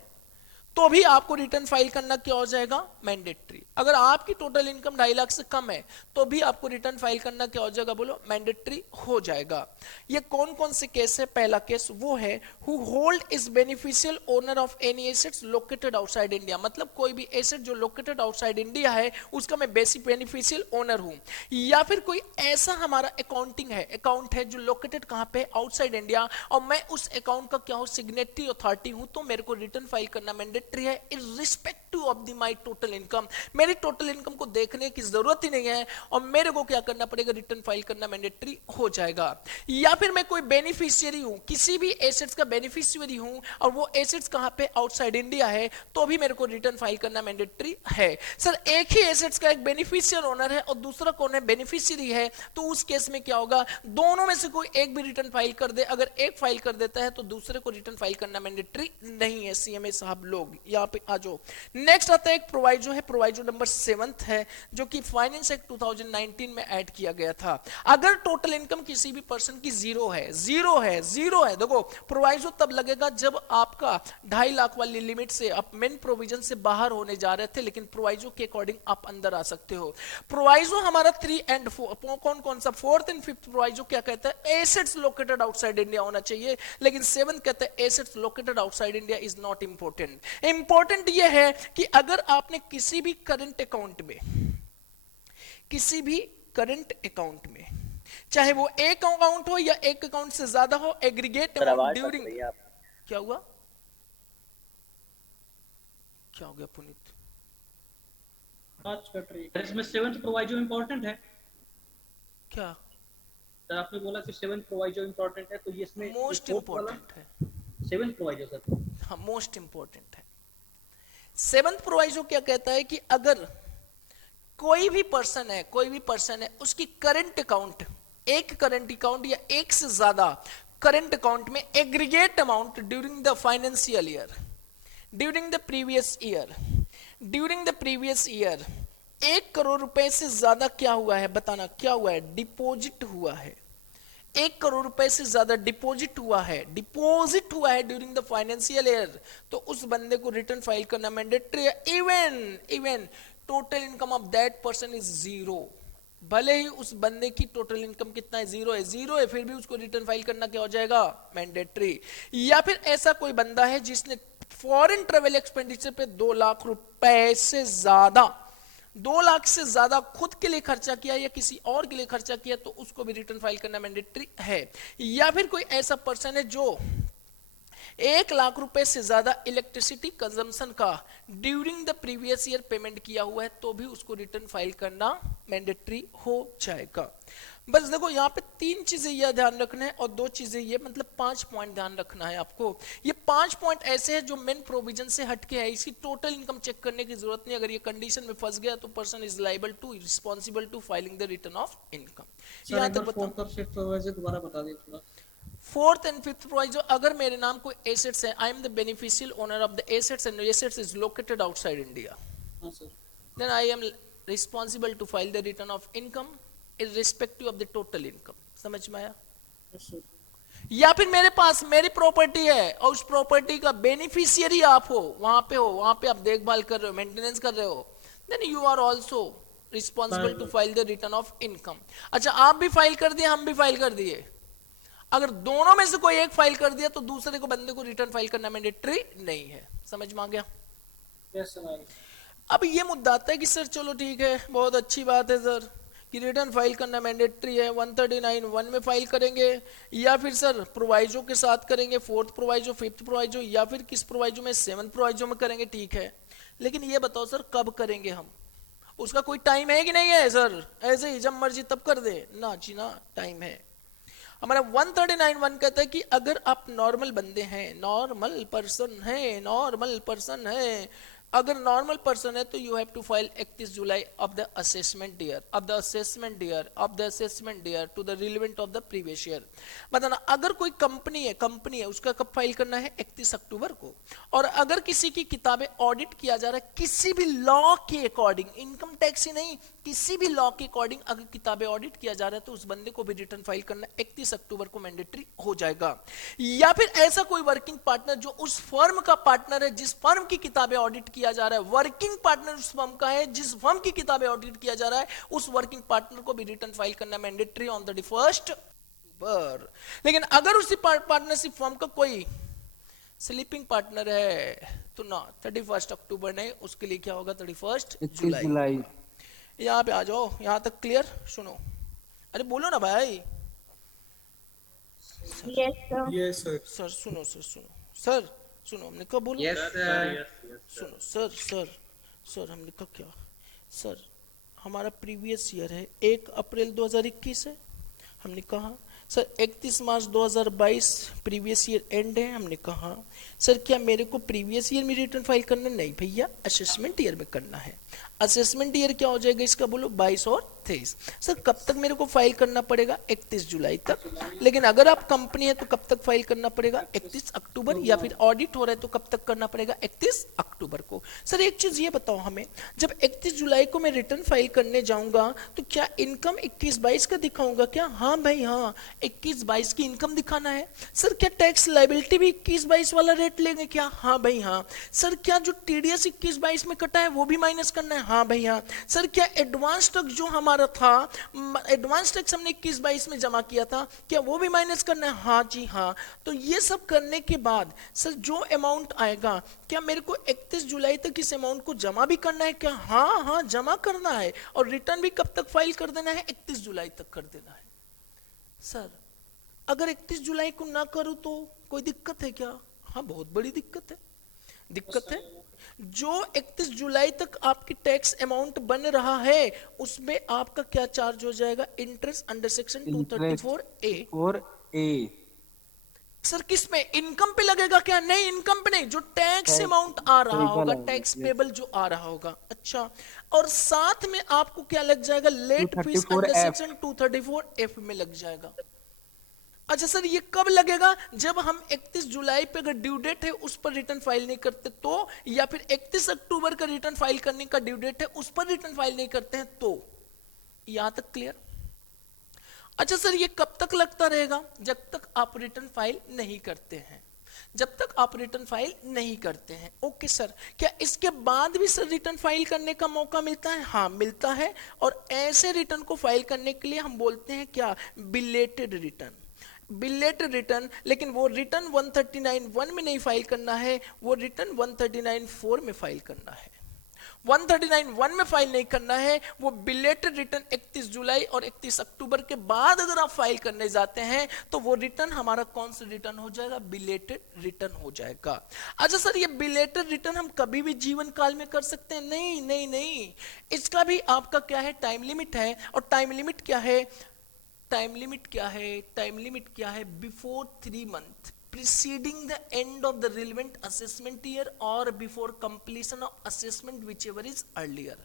तो भी आपको रिटर्न फाइल करना क्या हो जाएगा? मैंडेटरी। अगर आपकी टोटल इनकम 2.5 लाख से कम है तो भी आपको रिटर्न फाइल करना क्या हो जाएगा? बोलो, मैंडेटरी हो जाएगा। ये कौन कौन से केस है? पहला केस वो है who hold is beneficial owner of any assets located outside India. मतलब कोई भी एसेट जो लोकेटेड आउटसाइड इंडिया है उसका मैं बेसिक बेनिफिशियल ओनर हूं, या फिर कोई ऐसा हमारा अकाउंट है जो लोकेटेड कहां पे? आउटसाइड इंडिया, और मैं उस अकाउंट का क्या हूं? सिग्नेटरी अथॉरिटी हूं, तो मेरे को रिटर्न फाइल करना मैंडेटरी मैंडेटरी है irrespective of the my total income. मेरी टोटल इनकम को देखने की जरूरत ही नहीं है और मेरे को क्या करना पड़ेगा, रिटर्न फाइल करना मैंडेटरी हो जाएगा। या फिर मैं कोई बेनिफिशियरी हूं, किसी भी एसेट्स का बेनिफिशियरी हूं और वो एसेट्स कहां पे, आउटसाइड इंडिया है, तो भी मेरे को रिटर्न फाइल करना मैंडेटरी है। सर एक ही एसेट्स का एक बेनिफिशियल ओनर है और दूसरा कौन है, बेनिफिशियरी है, तो उस केस में क्या होगा, दोनों में से कोई एक भी रिटर्न फाइल कर दे, अगर एक फाइल कर देता है तो दूसरे को रिटर्न फाइल करना मैंडेटरी नहीं है। सीएमए साहब लोग यहां पे आ जाओ। नेक्स्ट आता है एक प्रोवाइजो है, प्रोवाइजो नंबर 7 है जो कि फाइनेंस एक्ट 2019 में ऐड किया गया था। अगर टोटल इनकम किसी भी पर्सन की जीरो है, देखो प्रोवाइजो तब लगेगा जब आपका 2.5 लाख वाली लिमिट से आप मेन प्रोविजन से बाहर होने जा रहे थे, लेकिन प्रोवाइजो के अकॉर्डिंग आप अंदर आ सकते हो। प्रोवाइजो हमारा 3 एंड 4 कौन सा, 4th एंड 5th प्रोवाइजो क्या कहता है, एसेट्स लोकेटेड आउटसाइड इंडिया होना चाहिए, लेकिन 7th कहता है assets located outside India is not important. Important ये है कि अगर आपने किसी भी करंट अकाउंट में, किसी भी करंट अकाउंट में, चाहे वो एक अकाउंट हो या एक अकाउंट से ज्यादा हो, एग्रीगेट अमाउंट ड्यूरिंग, क्या हुआ, क्या हो गया पुनीत, आज कट रही है। इसमें 7th प्रोवाइजो इंपॉर्टेंट है क्या सर, आपने बोला कि 7th प्रोवाइजो इंपॉर्टेंट है, तो ये इसमें मोस्ट इंपॉर्टेंट है, 7th प्रोवाइजो सर, हाँ मोस्ट इंपॉर्टेंट है। 7th प्रोवाइजो क्या कहता है कि अगर कोई भी पर्सन है उसकी करंट अकाउंट, एक करंट अकाउंट या एक से ज्यादा करंट अकाउंट में aggregate amount during the financial year, during the previous year 1 crore रुपए से ज्यादा क्या हुआ है, बताना क्या हुआ है, डिपॉजिट हुआ है, 1 करोड़ रुपए से ज्यादा डिपॉजिट हुआ है ड्यूरिंग द फाइनेंशियल ईयर, तो उस बंदे को रिटर्न फाइल करना मैंडेटरी है। Even total income of that person is 0, भले ही उस बंदे की टोटल इनकम कितना है, 0 है, फिर भी उसको रिटर्न फाइल करना क्या हो जाएगा, मैंडेटरी। या फिर ऐसा कोई बंदा है जिसने फॉरेन ट्रेवल एक्सपेंडिचर पे 2 लाख रुपए से ज्यादा, 2 लाख से ज्यादा खुद के लिए खर्चा किया या किसी और के लिए खर्चा किया, तो उसको भी रिटर्न फाइल करना मैंडेटरी है। या फिर कोई ऐसा पर्सन है जो 1 लाख रुपए से ज्यादा इलेक्ट्रिसिटी कंजम्पशन का during the previous year payment किया हुआ है, तो भी उसको रिटर्न फाइल करना मैंडेटरी हो जाएगा। बस देखो यहाँ पे 3 चीजें यह ध्यान रखना है और 2 चीजें ये, मतलब 5 पॉइंट ध्यान रखना है आपको। ये 5 पॉइंट ऐसे हैं जो मेन प्रोविजन से हटके है, इसकी टोटल इनकम चेक करने की जरूरत नहीं। अगर ये कंडीशन में फंस गया तो person is liable to, responsible to filing the return of income. यहाँ तक बताओ। 4th और 5th प्रोवाइजो दोबारा बता दिए थोड़ा। 4th एंड 5th प्रोवाइजो, अगर मेरे नाम कोई एसेट्स है, I am the beneficial owner of the assets and assets is located outside India, हाँ sir, then I am responsible to file the return of income irrespective of the total income। समझ में आया? Yes sir. या फिर मेरे पास मेरी property है और उस प्रॉपर्टी का बेनिफिशियरी आप हो, वहां पे आप देखभाल कर रहे हो, मेंटेनेंस कर रहे हो, then you are also responsible to file the return of income। अच्छा, आप भी फाइल कर दिए, हम भी फाइल कर दिए, अगर दोनों में से कोई एक फाइल कर दिया तो दूसरे को बंदे को रिटर्न फाइल करना मैंडेटरी नहीं है। समझ में आ गया? Yes sir. अब ये मुद्दा आता है कि सर चलो ठीक है, बहुत अच्छी बात है सर कि रिटर्न फाइल करना मैंडेटरी है, 139(1) में फाइल करेंगे या फिर सर प्रोवाइजो के साथ करेंगे, 4th प्रोवाइजो, 5th प्रोवाइजो, या फिर किस प्रोवाइजो में, 7th प्रोवाइजो में करेंगे, ठीक है। लेकिन ये बताओ सर कब करेंगे हम, उसका कोई टाइम है कि नहीं है सर, ऐसे ही जब मर्जी तब कर दे ना जी ना, टाइम है। हमारा 139(1) कहता है कि अगर आप नॉर्मल बंदे हैं, नॉर्मल पर्सन है, अगर नॉर्मल पर्सन है तो यू हैव टू फाइल 31 जुलाई of the assessment year to the relevant of the previous year. बताना, अगर कोई कंपनी है उसका कब फाइल करना है, 31 अक्टूबर को। और अगर किसी की किताबें ऑडिट किया जा रहा है किसी भी लॉ के अकॉर्डिंग, इनकम टैक्स ही नहीं, किसी भी लॉ के अकॉर्डिंग अगर किताबें ऑडिट किया जा रहा है तो उस बंदे को भी रिटर्न फाइल करना 31 अक्टूबर को मैंडेटरी हो जाएगा। या फिर ऐसा कोई वर्किंग पार्टनर जो उस फर्म का पार्टनर है जिस फर्म की किताबें ऑडिट किया जा रहा है, वर्किंग पार्टनर उस फर्म का है जिस फर्म की किताबें ऑडिट किया जा रहा है, उस वर्किंग पार्टनर को भी रिटर्न फाइल करना मैंडेटरी ऑन 31 अक्टूबर। लेकिन अगर उसी पार्टनरशिप फर्म का कोई स्लीपिंग पार्टनर है तो ना 31 अक्टूबर नहीं, उसके लिए क्या होगा, 31 जुलाई। यहाँ पे आ जाओ, यहाँ तक क्लियर? सुनो, अरे बोलो ना भाई। Yes sir. Yes sir. Sir सुनो, सर सुनो हमने कहा बोलो यस सर। सुनो सर सर सर हमने कहा क्या सर हमारा प्रीवियस ईयर है 1 अप्रैल 2021 है। हमने कहा sir 31 March 2022 previous year and है। हमने कहा सर क्या मेरे को प्रीवियस ईयर में रिटर्न फाइल करना? नहीं भैया, असेसमेंट ईयर में करना है। असेसमेंट ईयर क्या हो जाएगा इसका बोलो? 22 और 23। सर कब तक मेरे को फाइल करना पड़ेगा? 31 जुलाई तक। लेकिन अगर आप कंपनी है तो कब तक फाइल करना पड़ेगा? 31 अक्टूबर। या फिर ऑडिट हो रहा है तो कब तक करना पड़ेगा? 31 अक्टूबर को। सर एक चीज ये बताओ हमें, जब 31 जुलाई को मैं रिटर्न फाइल करने जाऊंगा तो क्या इनकम 21-22 का दिखाऊंगा क्या? हाँ भाई हाँ, 21-22 की इनकम दिखाना है। सर क्या टैक्स लायबिलिटी भी 21-22 वाला रेट लेंगे क्या? हाँ भाई हाँ। सर क्या जो टीडीएस 21-22 में कटा है वो भी माइनस करना है? हाँ भाई हाँ। सर क्या एडवांस टैक्स जो हमारा था, एडवांस टैक्स हमने 21-22 में जमा किया था, क्या वो भी माइनस करना है? हाँ जी हाँ। तो ये सब करने के बाद सर जो अमाउंट आएगा, क्या मेरे को 31 जुलाई तक इस अमाउंट को जमा भी करना है क्या? हाँ हाँ जमा करना है। और रिटर्न भी कब तक फाइल कर देना है? 31 जुलाई तक कर देना है। सर अगर 31 जुलाई को ना करूं तो कोई दिक्कत है क्या? हाँ बहुत बड़ी दिक्कत है। दिक्कत है जो 31 जुलाई तक आपकी टैक्स अमाउंट बन रहा है उसमें आपका क्या चार्ज हो जाएगा? Interest under section 234A। और ए सर किस में? इनकम पे लगेगा क्या? नहीं इनकम पे नहीं, जो टैक्स अमाउंट आ रहा होगा, टैक्स पेबल जो आ रहा होगा। अच्छा, और साथ में आपको क्या लग जाएगा? Late fees under section 234F में लग जाएगा। अच्छा सर ये कब लगेगा? जब हम 31 जुलाई पे अगर ड्यू डेट है उस पर रिटर्न फाइल नहीं करते तो, या फिर 31 अक्टूबर का रिटर्न फाइल करने का ड्यू डेट है उस पर रिटर्न फाइल नहीं करते हैं तो। यहां तक क्लियर? अच्छा सर ये कब तक लगता रहेगा? जब तक आप रिटर्न फाइल नहीं करते हैं, जब तक आप रिटर्न फाइल नहीं करते हैं। ओके सर, क्या इसके बाद भी सर रिटर्न फाइल करने का मौका मिलता है? हाँ मिलता है। और ऐसे रिटर्न को फाइल करने के लिए हम बोलते हैं क्या? Belated return. Belated return. लेकिन वो रिटर्न 139(1) में नहीं फाइल करना है, वो रिटर्न 139(4) में फाइल करना है। 139(1) में फाइल नहीं करना है, वो बिलेटेड रिटर्न 31 जुलाई और 31 अक्टूबर के बाद अगर आप फाइल करने जाते हैं तो वो रिटर्न हमारा कौन सा रिटर्न हो जाएगा? बिलेटेड रिटर्न हो जाएगा। अच्छा सर ये बिलेटेड रिटर्न हम कभी भी जीवन काल में कर सकते हैं? नहीं नहीं नहीं, इसका भी आपका क्या है? टाइम लिमिट है। और टाइम लिमिट क्या है? टाइम लिमिट क्या है? टाइम लिमिट क्या है? Before 3 months preceding the end of the relevant assessment year or before completion of assessment whichever is earlier।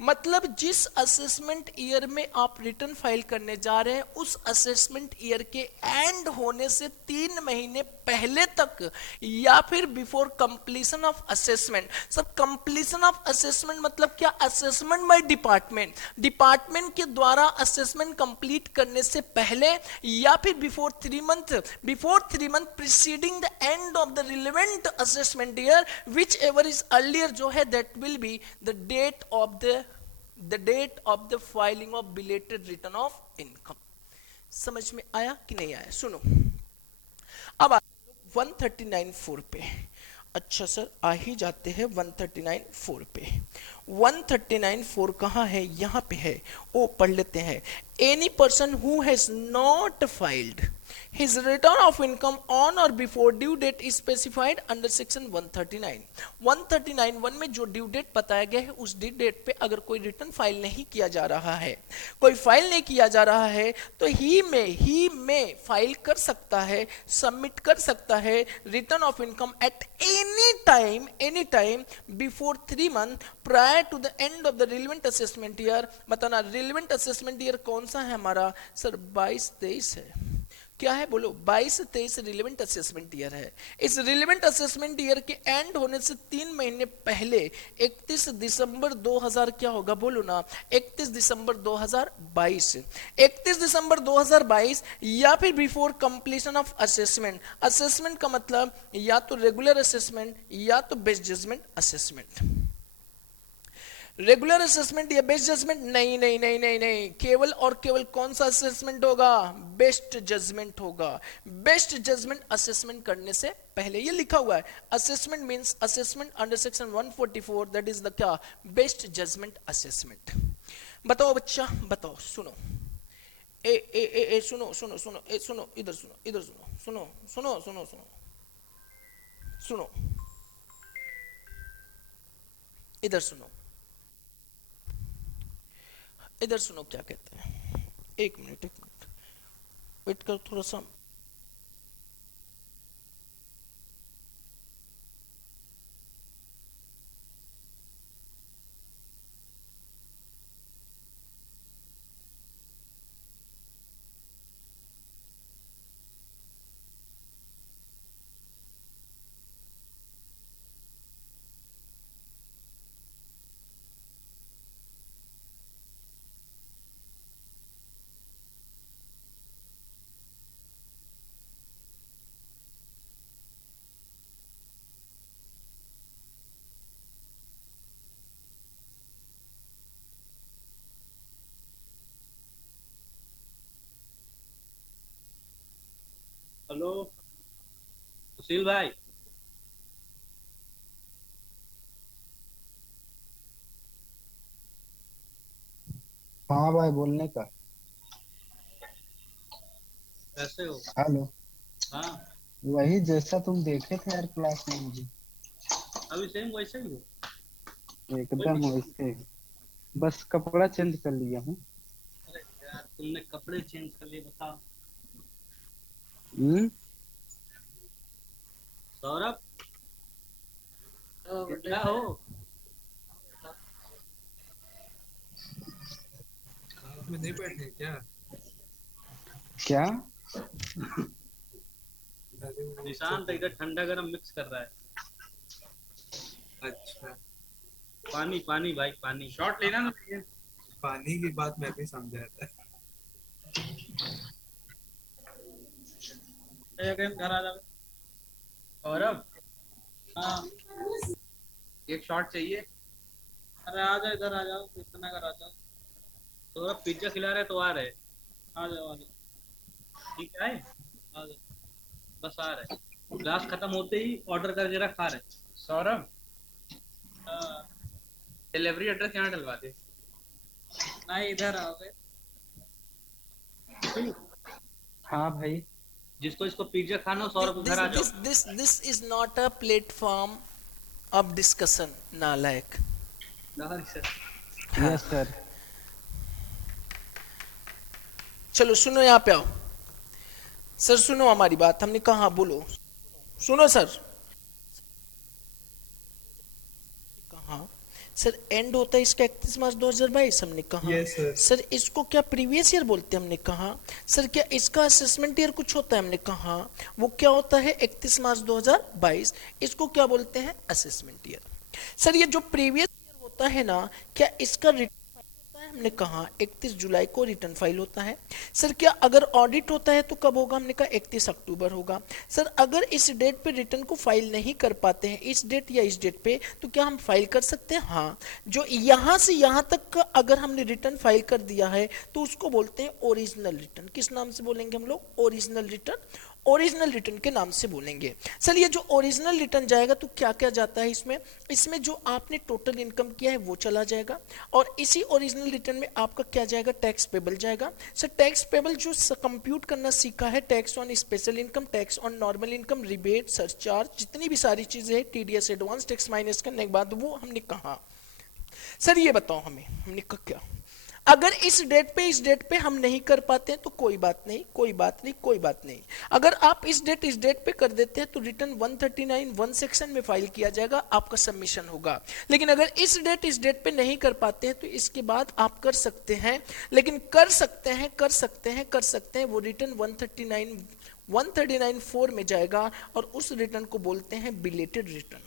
मतलब जिस असेसमेंट ईयर में आप रिटर्न फाइल करने जा रहे हैं उस असेसमेंट ईयर के एंड होने से 3 महीने पहले तक, या फिर बिफोर कंप्लीशन ऑफ असेसमेंट। सब कंप्लीशन ऑफ असेसमेंट मतलब क्या? असेसमेंट बाय डिपार्टमेंट, डिपार्टमेंट के द्वारा असेसमेंट कंप्लीट करने से पहले, या फिर before 3 months, before 3 months preceding the end of the relevant assessment year whichever is earlier जो है that will be the date of the filing of belated return of income। समझ में आया कि नहीं आया? सुनो अब 139(4) पे। अच्छा सर आ ही जाते हैं 139(4) पे। 139(4) कहाँ है? यहाँ पे है। ओ पढ़ लेते हैं। Any person who has not filed his return of income on or before due date is specified under section 139। 139(1) में जो ड्यू डेट बताया गया है उस ड्यू डेट पे अगर कोई रिटर्न फाइल नहीं किया जा रहा है, कोई फाइल नहीं किया जा रहा है तो ही में फाइल कर सकता है, सबमिट कर सकता है return of income at any time before 3 months prior to the end of the relevant assessment year. बताना रिलेवेंट असेसमेंट ईयर कौन सा है हमारा? सर 22-23 है। क्या है बोलो? 22-23 रिलेवेंट असेसमेंट ईयर है। इस रिलेवेंट असेसमेंट ईयर के एंड होने से 3 महीने पहले 31 दिसंबर 2000 क्या होगा बोलो ना? 31 दिसंबर 2022। 31 दिसंबर 2022 या फिर before completion of assessment. Assessment का मतलब या तो रेगुलर असेसमेंट या तो best judgement assessment. Regular assessment या बेस्ट जजमेंट? नहीं नहीं नहीं नहीं नहीं, केवल और केवल कौन सा असेसमेंट होगा? बेस्ट जजमेंट होगा। बेस्ट जजमेंट असेसमेंट करने से पहले ये लिखा हुआ है assessment means assessment under section 144 that is the क्या? Best judgement assessment. बताओ बच्चा बताओ। सुनो ए सुनो सुनो सुनो ए सुनो, इधर सुनो, इधर सुनो, सुनो सुनो सुनो सुनो सुनो, इधर सुनो, इधर सुनो क्या कहते हैं। एक मिनट वेट करो थोड़ा सा। हेलो सुशील भाई। हाँ भाई, बोलने का। कैसे हो? हेलो। हाँ वही जैसा तुम देखे थे यार क्लास में मुझे, अभी सेम वैसे ही हो? कोई एकदम दिक्कत? वैसे। बस कपड़ा चेंज कर लिया हूँ। अरे यार तुमने कपड़े चेंज कर लिए, बताओ। हम्म। सौरभ क्या हो? क्लास में नहीं बैठे क्या? क्या? अरे वो निशांत इधर ठंडा गर्म मिक्स कर रहा है। अच्छा, पानी पानी भाई पानी, शॉट लेना ना भैया। पानी की बात मैं भी समझा था। घर आ जाओ सौरभ। हाँ एक शॉट चाहिए। अरे आ जाओ, इधर आ जाओ, इतना घर आ जाओ। सौरभ पिज्जा खिला रहे तो आ रहे। आ जाओ आ जाओ। ठीक है आ जाओ, बस आ रहे। ग्लास खत्म होते ही ऑर्डर करके रख, आ रहे। सौरभ, हाँ, डिलीवरी एड्रेस यहाँ डलवा दे। नहीं इधर आओ बे। हाँ भाई। जिसको इसको पिज्जा खाना हो सौरभ घर आ जाओ। this is not a platform of discussion, नालायक। Yes sir. चलो सुनो, यहाँ पे आओ सर, सुनो हमारी बात, हमने कहा बोलो, सुनो सर। कहा सर एंड होता है इसका 31 मार्च 2022, हमने कहा। Yes, sir. सर इसको क्या प्रीवियस ईयर बोलते हैं, हमने कहा। सर क्या इसका असेसमेंट ईयर कुछ होता है, हमने कहा। वो क्या होता है 31 मार्च 2022, इसको क्या बोलते हैं, असेसमेंट ईयर। सर ये जो प्रीवियस ईयर होता है ना, क्या इसका रिटर्न होता है, हमने कहा 31 जुलाई को रिटर्न फाइल होता है। सर क्या अगर ऑडिट होता है तो कब होगा, हमने कहा 31 अक्टूबर होगा। सर अगर इस डेट पे रिटर्न को फाइल नहीं कर पाते हैं, इस डेट या इस डेट पे, तो क्या हम फाइल कर सकते हैं, हाँ। जो यहां से यहां तक का अगर हमने रिटर्न फाइल कर दिया है तो उसको बोलते हैं ओरिजिनल रिटर्न। किस नाम से बोलेंगे हम लोग, ओरिजिनल रिटर्न। ओरिजिनल रिटर्न के नाम से बोलेंगे। सर ये जो ओरिजिनल रिटर्न जाएगा तो क्या क्या जाता है इसमें, इसमें जो आपने टोटल इनकम किया है वो चला जाएगा, और इसी ओरिजिनल रिटर्न में आपका क्या जाएगा, टैक्स पेबल जाएगा। सर टैक्स पेबल जो कंप्यूट करना सीखा है, tax on special income, tax on normal income, rebate, surcharge, जितनी भी सारी चीजें हैं, टीडीएस एडवांस टैक्स माइनस करने के बाद, वो हमने कहा। सर ये बताओ हमें, हमने कहा क्या, अगर इस डेट पे इस डेट पे हम नहीं कर पाते हैं तो कोई बात नहीं, कोई बात नहीं, कोई बात नहीं। अगर आप इस डेट पे कर देते हैं तो रिटर्न 139 1 सेक्शन में फाइल किया जाएगा, आपका सबमिशन होगा। लेकिन अगर इस डेट पे नहीं कर पाते हैं तो इसके बाद आप कर सकते हैं, लेकिन कर सकते हैं वो रिटर्न 139(4) में जाएगा, और उस रिटर्न को बोलते हैं बिलेटेड रिटर्न।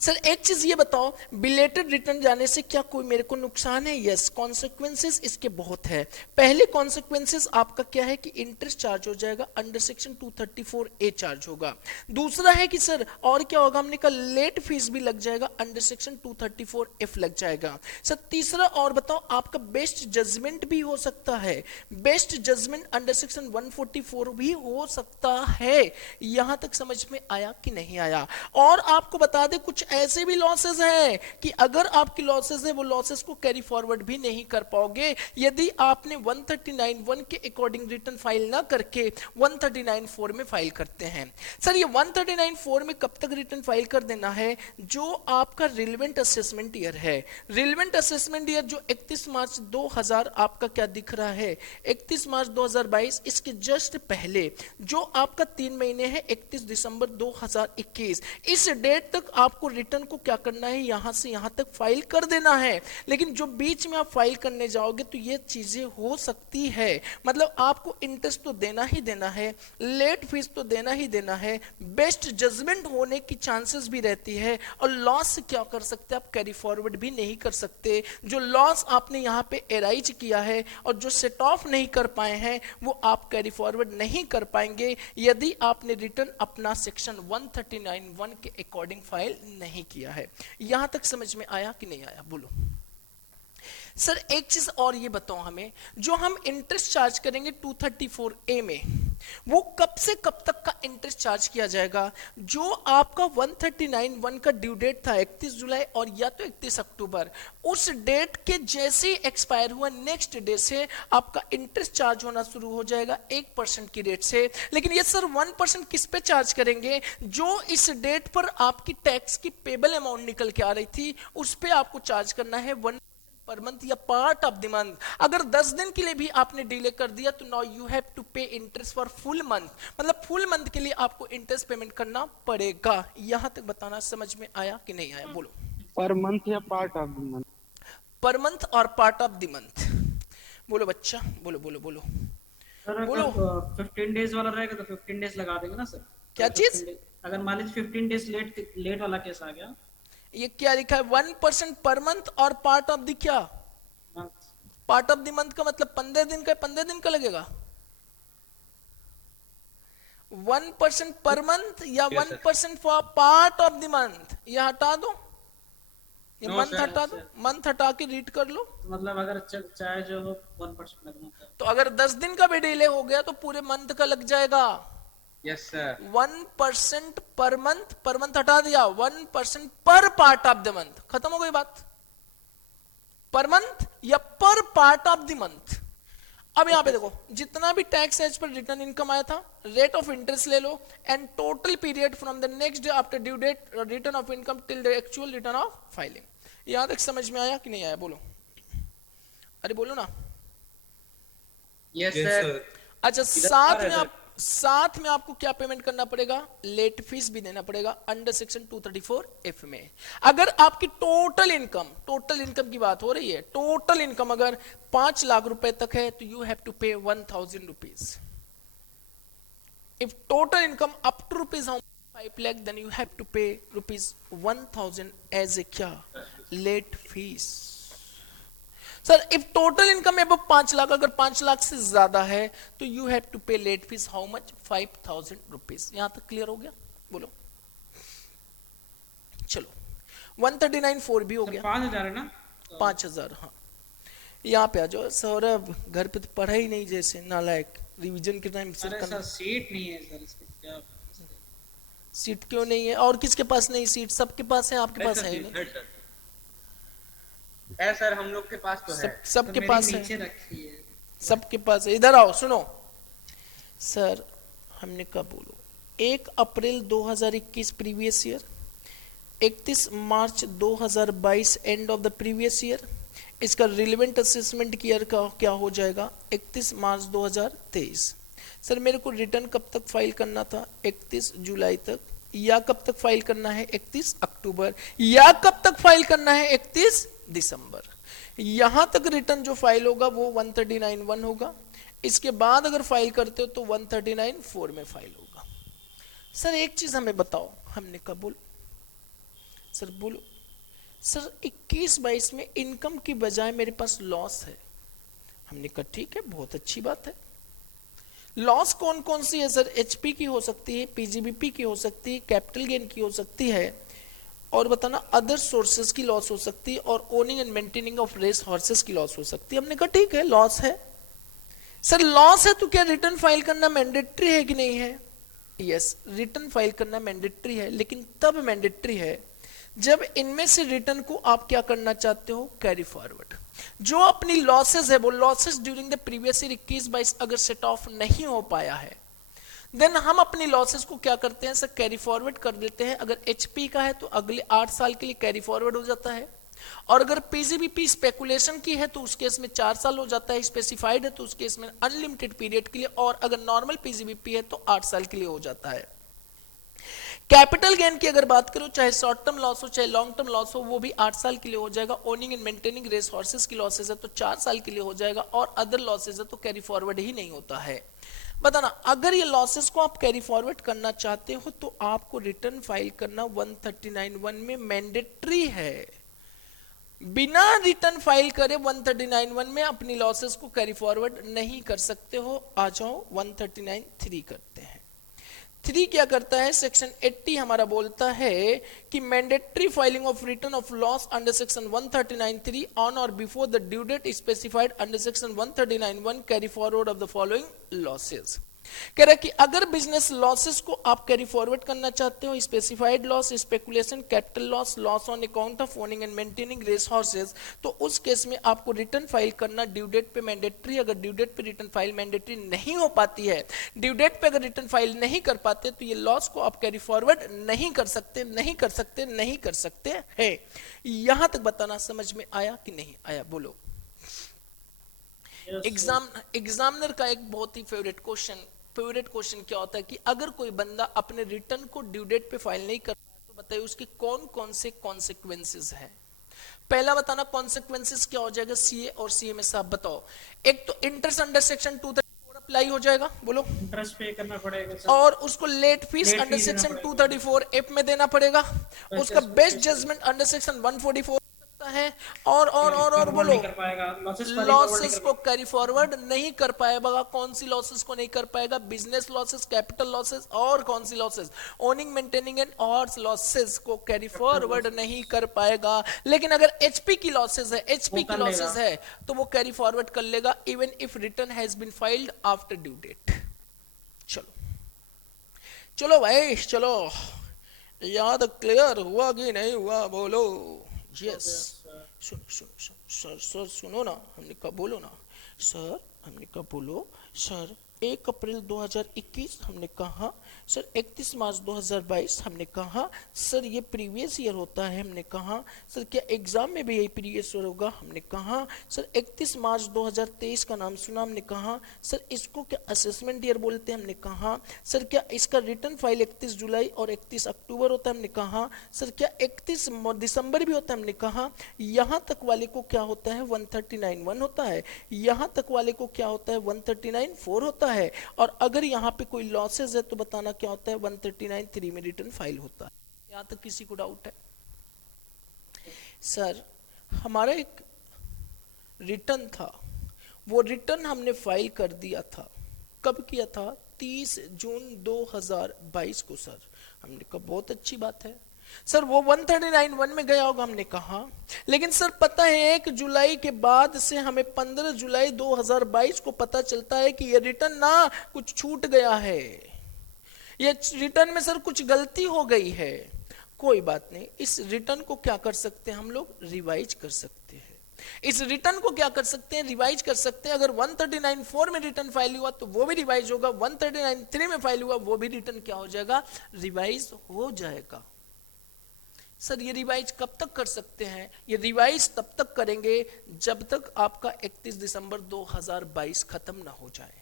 सर एक चीज ये बताओ, बिलेटेड रिटर्न जाने से क्या कोई मेरे को नुकसान है, यस। कॉन्सिक्वेंसेस इसके बहुत है। पहले कॉन्सिक्वेंसेस आपका क्या है कि इंटरेस्ट चार्ज हो जाएगा, अंडर सेक्शन 234A चार्ज होगा। दूसरा है कि सर और क्या होगा, हमने कहा लेट फीस भी लग जाएगा, अंडर सेक्शन 234F लग जाएगा। सर तीसरा और बताओ, आपका बेस्ट जजमेंट भी हो सकता है, बेस्ट जजमेंट अंडर सेक्शन 144 भी हो सकता है। यहां तक समझ में आया कि नहीं आया। और आपको बता दे कुछ ऐसे भी लॉसेस हैं कि अगर आपकी लॉसेस है वो लॉसेस को कैरी फॉरवर्ड भी नहीं कर पाओगे यदि आपने 139(1) के अकॉर्डिंग रिटर्न फाइल ना करके 139(4) में फाइल करते हैं। सर ये 139(4) में कब तक रिटर्न फाइल कर देना है? जो आपका रिलेवेंट असेसमेंट ईयर है, रिलेवेंट असेसमेंट ईयर जो 31 मार्च 2000 आपका क्या दिख रहा है, 31 मार्च 2022, इसके जस्ट पहले जो आपका 3 महीने है 31 दिसंबर 2021, इस डेट तक आपको रिटर्न को क्या करना है, यहां से यहां तक फाइल कर देना है। लेकिन जो बीच में आप फाइल करने जाओगे तो ये चीजें हो सकती है, मतलब आपको इंटरेस्ट तो देना ही देना है, लेट फीस तो देना ही देना है, बेस्ट जजमेंट होने की चांसेस भी रहती है, और लॉस से क्या कर सकते हैं आप, कैरी फॉरवर्ड भी नहीं कर सकते। जो लॉस आपने यहाँ पे एराइज किया है और जो सेट ऑफ नहीं कर पाए हैं वो आप कैरी फॉरवर्ड नहीं कर पाएंगे यदि आपने रिटर्न अपना सेक्शन 139(1) के अकॉर्डिंग फाइल नहीं किया है। यहां तक समझ में आया कि नहीं आया, बोलो। सर एक चीज और ये बताओ हमें, जो हम इंटरेस्ट चार्ज करेंगे 234A में, वो कब से कब तक का इंटरेस्ट चार्ज किया जाएगा? जो आपका 139(1) का ड्यू डेट था 31 जुलाई और या तो 31 अक्टूबर, उस डेट के जैसे ही एक्सपायर हुआ नेक्स्ट डे से आपका इंटरेस्ट चार्ज होना शुरू हो जाएगा 1% की रेट से। लेकिन ये सर 1% किस पे चार्ज करेंगे? जो इस डेट पर आपकी टैक्स की पेबल अमाउंट निकल के आ रही थी उस पे आपको चार्ज करना है 1% पर मंथ या पार्ट ऑफ द मंथ। अगर 10 दिन के लिए भी आपने डिले कर दिया तो now you have to pay interest for full month, मतलब फुल मंथ के लिए आपको इंटरेस्ट पेमेंट करना पड़ेगा। यहां तक बताना समझ में आया कि नहीं आया, बोलो। पर मंथ या part of the month? Per month और पार्ट ऑफ द मंथ, बोलो बच्चा, बोलो बोलो बोलो सर बोलो। 15 डेज वाला रहेगा तो 15 डेज लगा देंगे ना सर। क्या चीज? अगर मान लीजिए 15 डेज लेट वाला केस आ गया, ये क्या लिखा है, 1% पर मंथ और पार्ट ऑफ द क्या, पार्ट ऑफ द मंथ का मतलब 15 दिन का, 15 दिन का लगेगा। 1% पर मंथ या 1% for part of the month, ये हटा दो, ये मंथ हटा दो, मंथ हटा के रीड कर लो। मतलब अगर चाहे जो हो 1% लगना चाहिए। तो अगर 10 दिन का भी डिले हो गया तो पूरे मंथ का लग जाएगा। Yes sir. 1% पर मंथ हटा दिया, 1% पर पार्ट ऑफ द मंथ, खत्म हो गई बात। पर मंथ या पर पार्ट ऑफ द मंथ। अब यहां पे देखो, जितना भी tax as per return income आया था, रेट ऑफ इंटरेस्ट ले लो and total period from the next day after due date return of income till the actual return of filing. यहां तक समझ में आया कि नहीं आया, बोलो। अरे बोलो ना। Yes sir. अच्छा, साथ में आपको क्या पेमेंट करना पड़ेगा, लेट फीस भी देना पड़ेगा अंडर सेक्शन 234F में। अगर आपकी टोटल इनकम की बात हो रही है, टोटल इनकम अगर 5 लाख रुपए तक है तो you have to pay 1000 rupees. If total income up to rupees 5 lakh then you have to pay rupees 1000 as a क्या, late fees. Sir if total income अब 5 लाख, अगर 5 लाख से ज्यादा है तो you have to pay late fees how much, 5000 rupees. यहां तक clear हो गया, बोलो। चलो 139(4) भी हो गया, 5000 है ना, 5000। हाँ यहाँ पे आ जाओ सौरभ, घर पे तो पढ़ा ही नहीं, जैसे नालायक, रिवीजन के टाइम अरे सर सीट नहीं है सर इसमें, क्या सीट क्यों नहीं है? और किसके पास नहीं सीट? सबके पास है, आपके पास है नहीं? है सर, हम लोग के पास तो है। सबके पास है, नीचे रखी है। सबके पास है। इधर आओ, सुनो सर, हमने कब बोलो, 1 अप्रैल 2021 previous year, 31 March 2022 and of the previous year, इसका रिलेवेंट असेसमेंट ईयर का क्या हो जाएगा, 31 मार्च 2023। सर मेरे को रिटर्न कब तक फाइल करना था, 31 जुलाई तक, या कब तक फाइल करना है, 31 अक्टूबर, या कब तक फाइल करना है, 31 दिसंबर। यहां तक रिटर्न जो फाइल होगा वो 139(1) होगा। इसके बाद अगर फाइल करते हो तो 139(4) में फाइल होगा। सर एक चीज हमें बताओ, हमने कब बोलो सर, बोलो सर 21-22 में इनकम की बजाय मेरे पास लॉस है। हमने कहा ठीक है, बहुत अच्छी बात है। लॉस कौन कौन सी है सर? एचपी की हो सकती है, पीजीबीपी की हो सकती है, कैपिटल गेन की हो सकती है, और बताना अदर सोर्सेज की लॉस हो सकती है, और owning and maintaining of race horses की लॉस हो सकती है। हमने कहा ठीक है, लॉस है। सर लॉस है तो क्या रिटर्न फाइल करना मैंडेटरी है कि नहीं है? यस, रिटर्न फाइल करना मैंडेटरी है, लेकिन तब मैंडेटरी है जब इनमें से रिटर्न को आप क्या करना चाहते हो, कैरी फॉरवर्ड। जो अपनी लॉसेस है वो losses during the previous year 21-22 अगर सेट ऑफ नहीं हो पाया है, देन हम अपनी लॉसेस को क्या करते हैं सर, कैरी फॉरवर्ड कर देते हैं। अगर एचपी का है तो अगले 8 साल के लिए कैरी फॉरवर्ड हो जाता है, और अगर पीजीबीपी स्पेकुलेशन की है तो उस केस में 4 साल हो जाता है, स्पेसिफाइड है तो उस केस में अनलिमिटेड पीरियड के लिए, और अगर नॉर्मल पीजीबीपी है तो 8 साल के लिए हो जाता है। कैपिटल गेन की अगर बात करो, चाहे शॉर्ट टर्म लॉस हो चाहे लॉन्ग टर्म लॉस हो, वो भी 8 साल के लिए हो जाएगा। Owning and maintaining race horses की लॉसेस है तो 4 साल के लिए हो जाएगा, और अदर लॉसेस है तो कैरी फॉरवर्ड ही नहीं होता है। बताना, अगर ये लॉसेस को आप कैरी फॉरवर्ड करना चाहते हो तो आपको रिटर्न फाइल करना 139(1) में मैंडेटरी है। बिना रिटर्न फाइल करे 139(1) में अपनी लॉसेस को कैरी फॉरवर्ड नहीं कर सकते हो। आ जाओ 139(3) करते हैं। 3 क्या करता है, सेक्शन 80 हमारा बोलता है कि mandatory filing of return of loss under section 139(3) on और before the due date specified under section 139(1) carry forward of the following losses. कह रहा है कि अगर बिजनेस लॉसेस को आप कैरी फॉरवर्ड करना चाहते हो, specified loss, speculation, capital loss, loss on account of owning and maintaining race horses, तो उस केस में आपको रिटर्न फाइल करना ड्यू डेट पे मैंडेटरी। अगर ड्यू डेट पे रिटर्न फाइल मैंडेटरी नहीं हो पाती है, ड्यू डेट पे अगर रिटर्न फाइल नहीं कर पाते तो ये लॉस को आप कैरी फॉरवर्ड नहीं कर सकते, नहीं कर सकते, नहीं कर सकते है। यहां तक बताना समझ में आया कि नहीं आया, बोलो। एग्जामिनर का एक बहुत ही फेवरेट क्वेश्चन क्या होता है कि अगर कोई बंदा अपने रिटर्न को ड्यू डेट पे फाइल नहीं कर पाया तो बताइए उसके कौन कौन से कॉन्सिक्वेंसेस है। पहला बताना कॉन्सिक्वेंसेस क्या हो जाएगा, सीए और सीए में साहब बताओ। एक तो इंटरेस्ट अंडर सेक्शन 234 अप्लाई हो जाएगा, बोलो। इंटरेस्ट पे करना पड़ेगा सर। और उसको late fees under section 234 F में देना पड़ेगा। उसका बेस्ट जजमेंट अंडर सेक्शन 144 है, और बोलो लॉसेस को कैरी फॉरवर्ड नहीं कर पाएगा। कौन सी लॉसेस को नहीं कर पाएगा, बिजनेस लॉसेस, कैपिटल लॉसेस, और कौन सी लॉसेस, ओनिंग मेंटेनिंग एंड और लॉसेस को कैरी फॉरवर्ड नहीं कर पाएगा। लेकिन अगर एचपी की लॉसेस है तो वो कैरी फॉरवर्ड कर लेगा even if return has been filed after due date. चलो भाई चलो, याद क्लियर हुआ कि नहीं हुआ, बोलो। यस, सर सुनो ना, हमने कहा बोलो ना सर, हमने कहा बोलो सर। 1 अप्रैल 2021 हमने कहा सर, 31 मार्च 2022 हमने कहा सर ये प्रीवियस ईयर होता है, हमने कहा सर क्या एग्जाम में भी यही प्रीवियस ईयर होगा, हमने कहा सर 31 मार्च 2023 का नाम सुना, हमने कहा सर इसको क्या असेसमेंट ईयर बोलते हैं, हमने कहा सर क्या इसका रिटर्न फाइल 31 जुलाई और 31 अक्टूबर होता है, हमने कहा सर क्या 31 दिसंबर भी होता है, हमने कहा यहाँ तक वाले को क्या होता है 139(1) होता है, यहाँ तक वाले को क्या होता है 139(4) होता है, और अगर यहाँ पे कोई लॉसेस है तो बताना क्या होता है 139(3) में रिटर्न फाइल होता है। यहाँ तक किसी को डाउट है? सर हमारा एक रिटर्न था, वो रिटर्न हमने फाइल कर दिया था, कब किया था 30 जून 2022 को। सर हमने कहा बहुत अच्छी बात है सर, वो 139(1) में गया होगा, हमने कहा लेकिन सर पता है 1 जुलाई के बाद से हमें 15 जुलाई 2022 को पता चलता है कि ये रिटर्न ना कुछ छूट गया है, ये रिटर्न में सर कुछ गलती हो गई है। कोई बात नहीं, इस रिटर्न को क्या कर सकते हैं हम लोग, रिवाइज कर सकते हैं। इस रिटर्न को क्या कर सकते हैं, रिवाइज कर सकते हैं। अगर 139(4) में रिटर्न फाइल हुआ तो वो भी रिवाइज होगा, 139(3) में फाइल हुआ वो भी रिटर्न क्या हो जाएगा, रिवाइज हो जाएगा। सर ये रिवाइज कब तक कर सकते हैं, ये रिवाइज तब तक करेंगे जब तक आपका 31 दिसंबर 2022 खत्म ना हो जाए।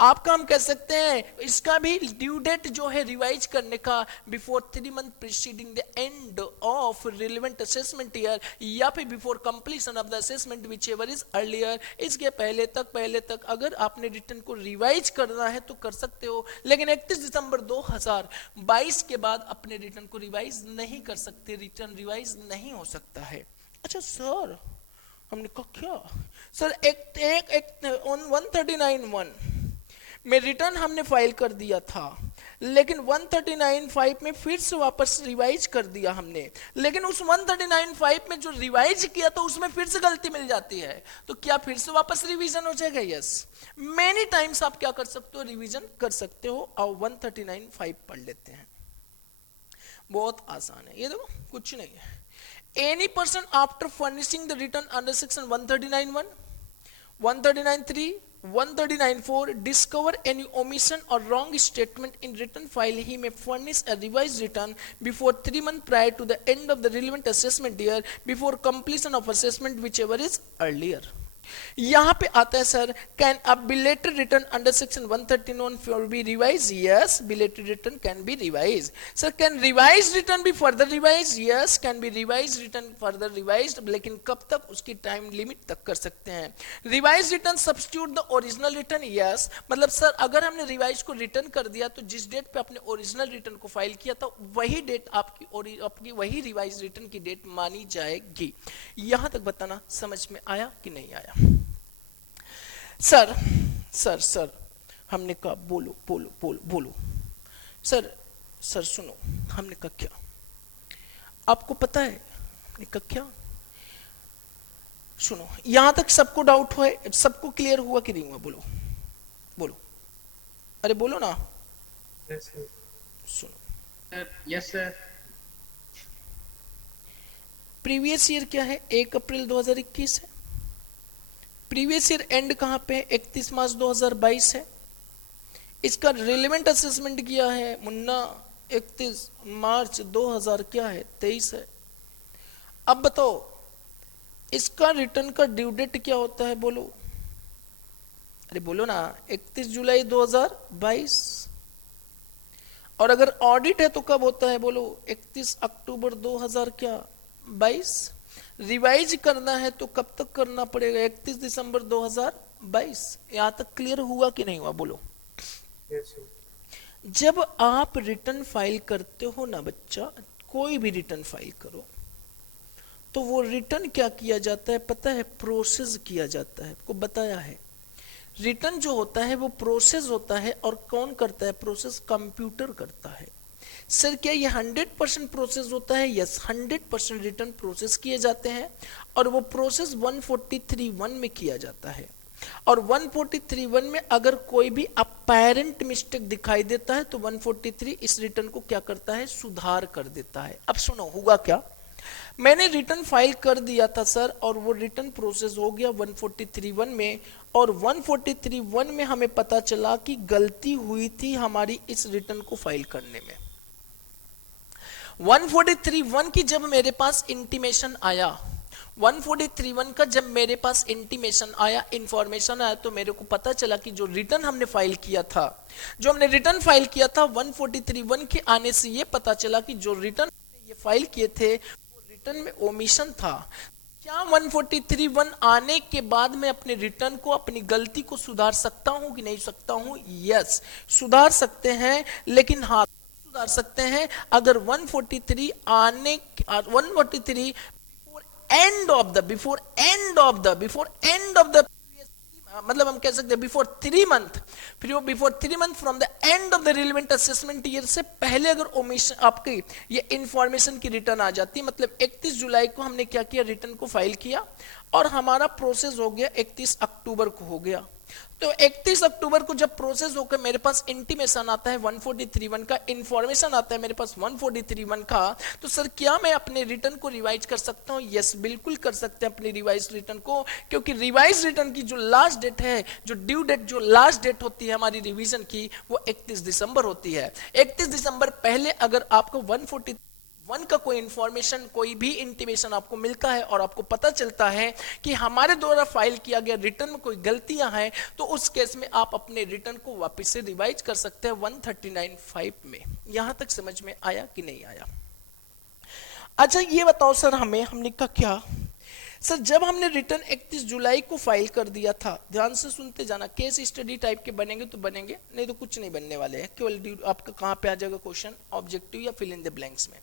आपका हम कह सकते हैं इसका भी ड्यू डेट जो है रिवाइज करने का before 3 month preceding the end of relevant assessment year, या फिर before completion of the assessment which ever is earlier, इसके पहले तक अगर आपने रिटर्न को रिवाइज करना है तो कर सकते हो, लेकिन 31 दिसंबर 2022 के बाद अपने रिटर्न को रिवाइज नहीं कर सकते, रिटर्न रिवाइज नहीं हो सकता है। अच्छा सर, हमने कहा क्या सर, एक 139(1) में रिटर्न हमने फाइल कर दिया था, लेकिन 139(5) में फिर से वापस रिवाइज कर दिया हमने, लेकिन उस 139(5) में जो रिवाइज किया तो उसमें फिर से गलती मिल जाती है, तो क्या फिर से वापस रिवीजन हो जाएगा? यस, मेनी टाइम्स आप क्या कर सकते हो, रिवीजन कर सकते हो। और 139(5) पढ़ लेते हैं। बहुत आसान है, ये देखो कुछ नहीं है। Any person after furnishing the return under section 139(1), 139(3), 139(4 discover any omission or wrong statement in written file, he may furnish a revised return before 3 months prior to the end of the relevant assessment year before completion of assessment whichever is earlier. यहां पे आता है sir, can a belated return under section 131 be revise? Yes, belated return can be revise. Sir can revise return be further revise? Yes, can be revise return further revise, लेकिन कब तक? उसकी time limit तक कर सकते हैं। Revise return substitute the original return? Yes, मतलब sir अगर हमने रिवाइज को रिटर्न कर दिया तो जिस डेट पे आपने ओरिजिनल रिटर्न को फाइल किया था वही डेट आपकी वही रिवाइज रिटर्न की डेट मानी जाएगी। यहां तक बताना समझ में आया कि नहीं आया? सर सर सर हमने कहा बोलो बोलो बोलो बोलो। सर सर सुनो, हमने कहा क्या? आपको पता है हमने कहा क्या? सुनो, यहां तक सबको डाउट हुआ, सबको क्लियर हुआ कि नहीं हुआ? बोलो बोलो, अरे बोलो ना। Yes, sir. सुनो, यस सर। प्रीवियस ईयर क्या है? 1 अप्रैल 2021 है। प्रीवियस ईयर एंड कहां पे? 31 मार्च 2022 है। इसका रिलेवेंट असेसमेंट किया है मुन्ना 31 मार्च 2000 क्या है? 23 है। अब बताओ इसका रिटर्न का ड्यू डेट क्या होता है? बोलो, अरे बोलो ना। 31 जुलाई 2022। और अगर ऑडिट है तो कब होता है? बोलो 31 अक्टूबर 2000 क्या 22। रिवाइज करना है तो कब तक करना पड़ेगा? 31 दिसंबर 2022। यहां तक क्लियर हुआ कि नहीं हुआ? बोलो। Yes, sir. जब आप रिटर्न फाइल करते हो ना बच्चा, कोई भी रिटर्न फाइल करो तो वो रिटर्न क्या किया जाता है पता है? प्रोसेस किया जाता है। आपको बताया है रिटर्न जो होता है वो प्रोसेस होता है। और कौन करता है प्रोसेस? कंप्यूटर करता है। सर क्या ये 100% प्रोसेस होता है? यस, 100% रिटर्न प्रोसेस किए जाते हैं और वो प्रोसेस 143(1) में किया जाता है। और 143(1) में अगर कोई भी अपैरेंट मिस्टेक दिखाई देता है तो 143 इस रिटर्न को क्या करता है? सुधार कर देता है। अब सुनो हुआ क्या? मैंने रिटर्न फाइल कर दिया था सर और वो रिटर्न प्रोसेस हो गया 143(1) में। और 143(1) में हमें पता चला कि गलती हुई थी हमारी इस रिटर्न को फाइल करने में। 143(1) की जब मेरे पास इंटीमेशन आया, 143(1) का जब मेरे पास इंटीमेशन आया, इंफॉर्मेशन आया, तो मेरे को पता चला कि जो रिटर्न हमने फाइल किया था, जो हमने रिटर्न फाइल किया था 143(1) के आने से ये पता चला कि जो रिटर्न ये फाइल किए थे वो रिटर्न में ओमिशन था। क्या 143(1) आने के बाद मैं अपने रिटर्न को, अपनी गलती को सुधार सकता हूं कि नहीं सकता हूं? यस, सुधार सकते हैं। लेकिन हाँ सुधार सकते हैं अगर 143 आने 143 बिफोर एंड ऑफ द मतलब हम कह सकते हैं before 3 month from the end of the relevant assessment year से पहले अगर ओमिशन आपकी ये इंफॉर्मेशन की रिटर्न आ जाती, मतलब 31 जुलाई को हमने क्या किया? रिटर्न को फाइल किया और हमारा प्रोसेस हो गया 31 अक्टूबर को हो गया। तो 31 अक्टूबर को जब प्रोसेस होकर मेरे पास इंटीमेशन आता है 143(1) का, इंफॉर्मेशन आता है मेरे पास 143(1) का, तो सर क्या मैं अपने रिटर्न को रिवाइज कर सकता हूं? यस, बिल्कुल कर सकते हैं अपनी रिवाइज रिटर्न को, क्योंकि रिवाइज रिटर्न की जो लास्ट डेट है, जो ड्यू डेट, जो लास्ट डेट होती है हमारी रिवीजन की, वो 31 दिसंबर होती है। 31 दिसंबर पहले अगर आपको 143 वन का कोई इंफॉर्मेशन, कोई भी इंटीमेशन आपको मिलता है और आपको पता चलता है कि हमारे द्वारा फाइल किया गया रिटर्न में कोई गलतियां हैं, तो उस केस में आप अपने रिटर्न को वापस से रिवाइज कर सकते हैं 139(5) में। यहां तक समझ में आया कि नहीं आया? अच्छा ये बताओ सर, हमने कहा क्या सर, जब हमने रिटर्न 31 जुलाई को फाइल कर दिया था, ध्यान से सुनते जाना, केस स्टडी टाइप के बनेंगे तो बनेंगे, नहीं तो कुछ नहीं बनने वाले हैं। केवल आपका कहां पे आ जाएगा क्वेश्चन? ऑब्जेक्टिव या फिल इन द ब्लैंक्स में।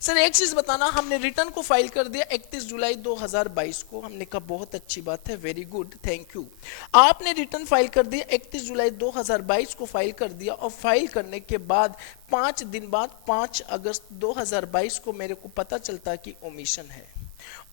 सर एक चीज बताना, हमने रिटर्न को फाइल कर दिया 31 जुलाई 2022 को, हमने कहा बहुत अच्छी बात है, वेरी गुड, थैंक यू। आपने रिटर्न फाइल कर दिया 31 जुलाई 2022 को फाइल कर दिया, और फाइल करने के बाद 5 दिन बाद 5 अगस्त 2022 को मेरे को पता चलता कि ओमिशन है।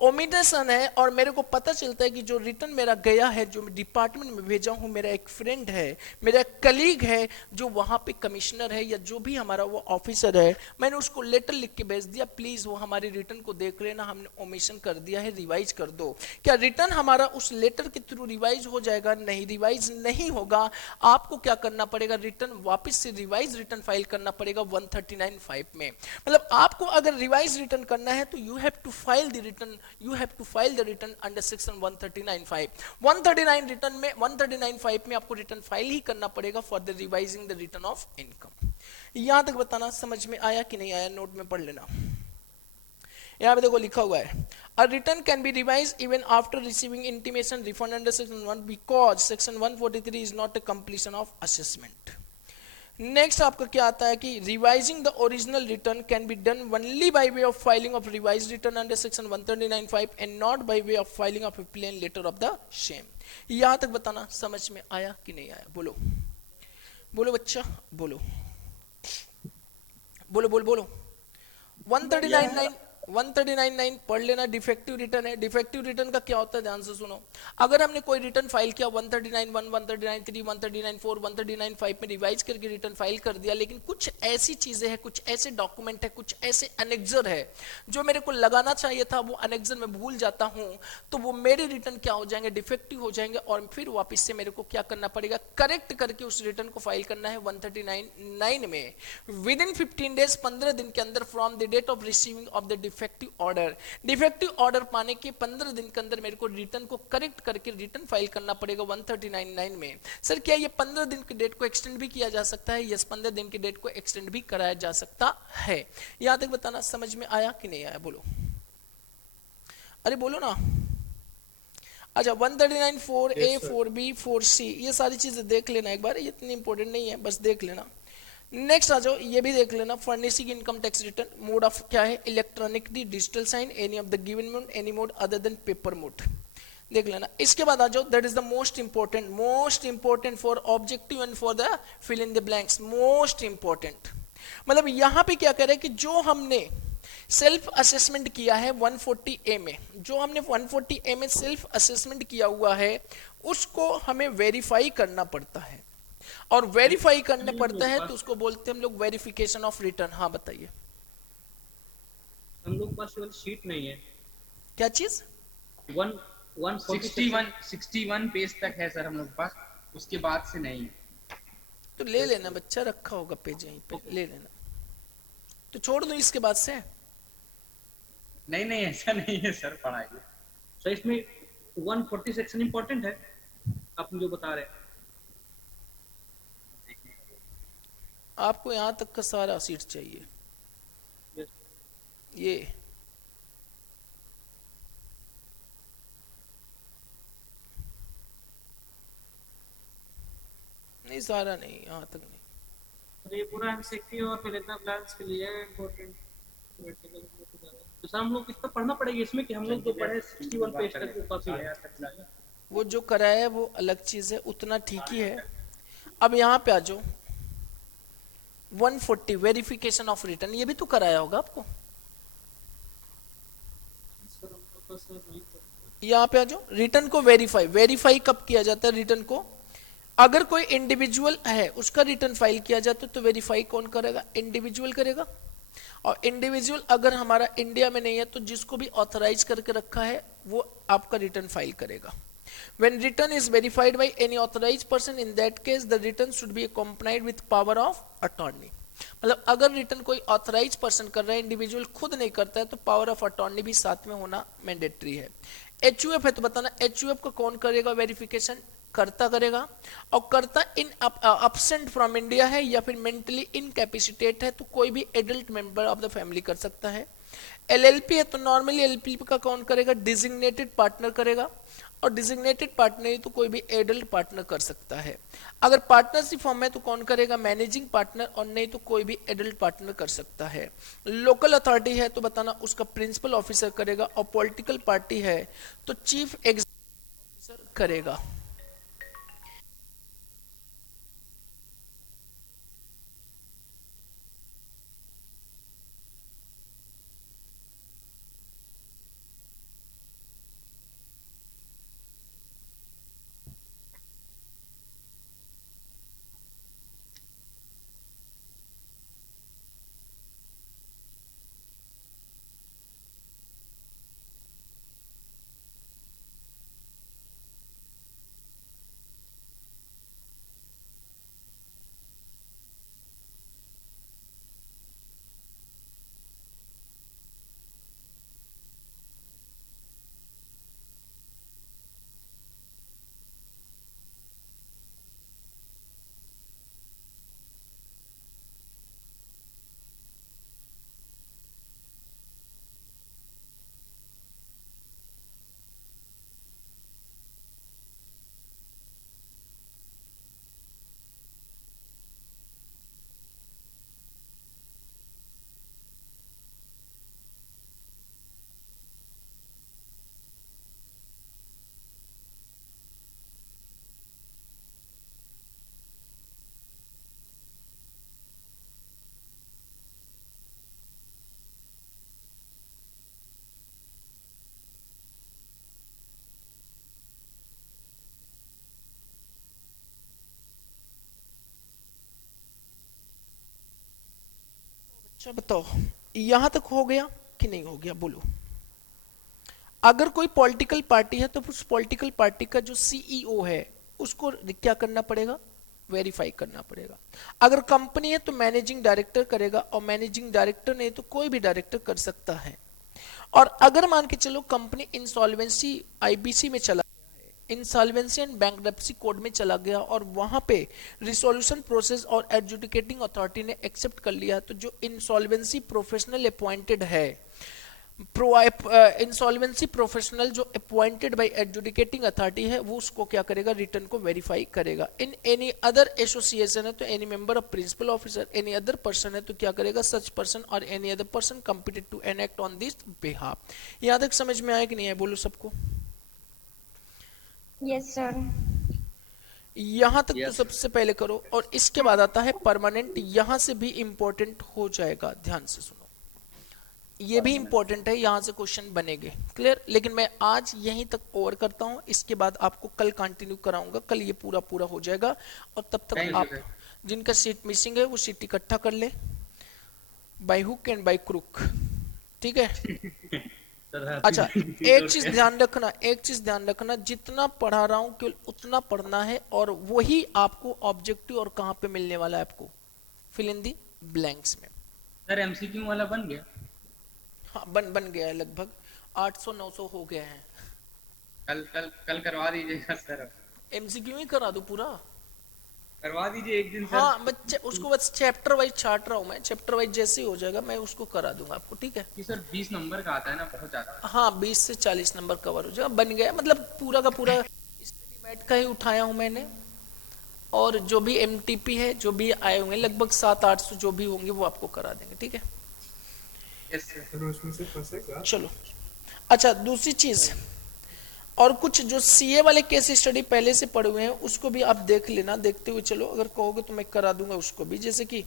ओमिटेशन है, और मेरे को पता चलता है कि जो रिटर्न मेरा गया है, जो डिपार्टमेंट में भेजा हूं, मेरा एक फ्रेंड है, मेरा एक कलीग है जो वहां पे कमिश्नर है या जो भी हमारा वो ऑफिसर है, मैंने उसको लेटर लिख के भेज दिया, प्लीज वो हमारी रिटर्न को देख लेना, हमने ओमिशन कर दिया है, रिवाइज कर दो। क्या रिटर्न हमारा उस लेटर के थ्रू रिवाइज हो जाएगा? नहीं, रिवाइज नहीं होगा। आपको क्या करना पड़ेगा? रिटर्न वापस से रिवाइज रिटर्न फाइल करना पड़ेगा 139(5) में। मतलब आपको अगर रिवाइज रिटर्न करना है तो you have to file the return, you have to file the return under section 139(5). 139 return में 139(5) में आपको रिटर्न फाइल ही करना पड़ेगा for the revising the return of income. यहां तक बताना समझ में आया कि नहीं आया? नोट में पढ़ लेना। यहां पे देखो लिखा हुआ है, a return can be revised even after receiving intimation refund under section 1 because section 143 is not a completion of assessment। Next आपका क्या आता है कि revising the original return can be done only by way of filing of revised return under section 139(5) and not by way of filing of a plain letter of the same. यहां तक बताना समझ में आया कि नहीं आया? बोलो बोलो बच्चा, बोलो बोलो बोलो बोलो। 139(9) पढ़ लेना। डिफेक्टिव रिटर्न है। डिफेक्टिव रिटर्न का क्या होता है, ध्यान से सुनो। अगर हमने कोई रिटर्न फाइल किया 139(1), 139(3), 139(4), 139(5) में रिवाइज करके रिटर्न फाइल कर दिया, लेकिन कुछ ऐसी चीजें हैं, कुछ ऐसे डॉक्यूमेंट है, कुछ ऐसे अनेक्जर है जो मेरे को लगाना चाहिए था, वो अनेक्जर में भूल जाता हूं, तो वो मेरे रिटर्न क्या हो जाएंगे? डिफेक्टिव हो जाएंगे, और फिर वापस से मेरे को क्या करना पड़ेगा? करेक्ट करके उस रिटर्न को फाइल करना है 139(9) में विद इन 15 डेज, 15 दिन के अंदर from the date of receiving of the defective order. Defective order पाने के 15 दिन के अंदर मेरे को रिटर्न को करेक्ट करके रिटर्न फाइल करना पड़ेगा 139(9) में। सर क्या ये 15 दिन की डेट को एक्सटेंड भी किया जा सकता है? यस, 15 दिन की डेट को एक्सटेंड भी कराया जा सकता है। यहां तक बताना समझ में आया कि नहीं आया? बोलो, अरे बोलो ना। अच्छा, 139(4)(a), 4(b), 4(c) ये सारी चीजें देख लेना एक बार, ये इतनी इंपॉर्टेंट नहीं है, बस देख लेना। नेक्स्ट आ जाओ, ये भी देख लेना। Furnishing income tax return mode of क्या है? Electronic, digital sign, any of the given mode, any mode other than paper mode, देख लेना। इसके बाद आ जाओ, that is the most important for objective and for the fill in the blanks. Most important मतलब यहां पे क्या कह रहे हैं कि जो हमने सेल्फ असेसमेंट किया है 140A में, जो हमने 140A में सेल्फ असेसमेंट किया हुआ है, उसको हमें वेरीफाई करना पड़ता है, और वेरीफाई करने पड़ता है तो उसको बोलते हैं हम लोग वेरिफिकेशन ऑफ रिटर्न। हाँ बताइए। हम लोग पास केवल शीट नहीं है। क्या चीज? 61 पेज तक है सर हम लोग के पास, उसके बाद से नहीं। तो ले लेना बच्चा, रखा होगा पेज यहीं पे, ले लेना। तो छोड़ दो इसके बाद से? नहीं ऐसा नहीं है सर, पढ़ाइए। सर इसमें 140 सेक्शन इंपॉर्टेंट है, आप जो बता रहे हैं। आपको यहां तक का सारा सीट चाहिए? ये नहीं, सारा नहीं, यहां तक नहीं। ये पूरा एमसीक्यू और फिर इतना प्लान्स के लिए इंपॉर्टेंट। तो सर हम लोग किस पर पढ़ना पड़ेगा इसमें कि हम लोग जो पढ़े 61 पेज तक वो काफी है? वो जो कराया है वो अलग चीज है, उतना ठीक ही है। अब यहाँ पे आ जाओ, 140 वेरिफिकेशन ऑफ रिटर्न, ये भी तो कराया होगा आपको। यहाँ पे आ जाओ, रिटर्न को वेरीफाई कब किया जाता है? रिटर्न को अगर कोई इंडिविजुअल है उसका रिटर्न फाइल किया जाता है तो वेरीफाई कौन करेगा? इंडिविजुअल करेगा। और इंडिविजुअल अगर हमारा इंडिया में नहीं है तो जिसको भी ऑथराइज करके रखा है वो आपका रिटर्न फाइल करेगा। When return is verified by any authorized person, in that case the return should be accompanied with power of attorney। मतलब अगर रिटर्न कोई ऑथराइज पर्सन कर रहा है, इंडिविजुअल खुद नहीं करता है, तो पावर ऑफ अटॉर्नी भी साथ में होना मैंडेटरी है। एचयूएफ है तो बताना एचयूएफ को कौन करेगा वेरिफिकेशन? कर्ता करेगा। और कर्ता इन absent फ्रॉम इंडिया है या फिर मेंटली इनकैपेसिटेट है तो कोई भी adult member of the family कर सकता है। एलएलपी है तो नॉर्मली एलएलपी का कौन करेगा? डिजिग्नेटेड पार्टनर करेगा। और डिजिग्नेटेड पार्टनर तो कोई भी एडल्ट पार्टनर कर सकता है। अगर पार्टनरशिप फॉर्म है तो कौन करेगा? मैनेजिंग पार्टनर, और नहीं तो कोई भी एडल्ट पार्टनर कर सकता है। लोकल अथॉरिटी है तो बताना उसका प्रिंसिपल ऑफिसर करेगा। और पॉलिटिकल पार्टी है तो चीफ एग्जीक्यूटिव ऑफिसर करेगा। अच्छा बताओ, यहां तक हो गया कि नहीं हो गया, बोलो। अगर कोई पॉलिटिकल पार्टी है तो उस पॉलिटिकल पार्टी का जो सीईओ है उसको क्या करना पड़ेगा, वेरीफाई करना पड़ेगा। अगर कंपनी है तो मैनेजिंग डायरेक्टर करेगा, और मैनेजिंग डायरेक्टर नहीं तो कोई भी डायरेक्टर कर सकता है। और अगर मान के चलो कंपनी इंसॉल्वेंसी आईबीसी में चला, इंसॉल्वेंसी एंड बैंकरप्सी कोड में चला गया, और वहां पे रिसोल्यूशन प्रोसेस और एडजुडिकेटिंग अथॉरिटी ने एक्सेप्ट कर लिया, तो जो इंसॉल्वेंसी प्रोफेशनल अपॉइंटेड है, इंसॉल्वेंसी प्रोफेशनल जो अपॉइंटेड बाय एडजुडिकेटिंग अथॉरिटी है, वो उसको क्या करेगा, रिटर्न को वेरीफाई करेगा। इन एनी अदर एसोसिएशन है तो any member of principal officer, any other person है तो क्या करेगा, सच पर्सन और any other person competent to enact on this behalf. यहां तक समझ में आया कि नहीं है, बोलो सबको। Yes sir. यहां तक तो Yes. सबसे पहले करो, और इसके बाद आता है परमानेंट। यहां से भी इंपॉर्टेंट हो जाएगा, ध्यान से सुनो, ये भी इंपॉर्टेंट है, यहां से क्वेश्चन बनेंगे। क्लियर? लेकिन मैं आज यहीं तक ओवर करता हूं, इसके बाद आपको कल कंटिन्यू कराऊंगा, कल ये पूरा पूरा हो जाएगा। और तब तक Thank you, आप sir. जिनका सीट मिसिंग है वो सीट इकट्ठा कर ले, by hook and by crook, ठीक है। अच्छा, एक चीज ध्यान रखना, एक चीज ध्यान रखना, जितना पढ़ा रहा हूं केवल उतना पढ़ना है, और वही आपको ऑब्जेक्टिव और कहां पे मिलने वाला है, आपको फिल इन दी ब्लैंक्स में। सर एमसीक्यू वाला बन गया। हाँ, बन गया है, लगभग 800-900 हो गया है। कल करवा दीजिएगा सर। एमसीक्यू ही करा दो पूरा। करवा दीजिए एक दिन सर। हाँ, बच्चे उसको बस चैप्टर वाइज छाट रहा हूँ मैं, चैप्टर वाइज जैसे ही हो जाएगा मैं उसको करा दूंगा आपको, ठीक है। कि सर 20 नंबर का आता है ना, बहुत ज्यादा। हाँ, 20 से 40 नंबर कवर हो जाएगा, बन गया, मतलब पूरा का पूरा स्टडी मैट का ही उठाया हूँ मैंने, और जो भी एमटीपी है, जो भी आए होंगे लगभग 700-800 जो भी होंगे वो आपको करा देंगे, ठीक है। Yes sir. फिर उसमें से फंसेगा। चलो, अच्छा दूसरी चीज, और कुछ जो सीए वाले केस स्टडी पहले से पढ़े हुए हैं उसको भी आप देख लेना, देखते हुए चलो, अगर कहोगे तो मैं करा दूंगा उसको भी। जैसे कि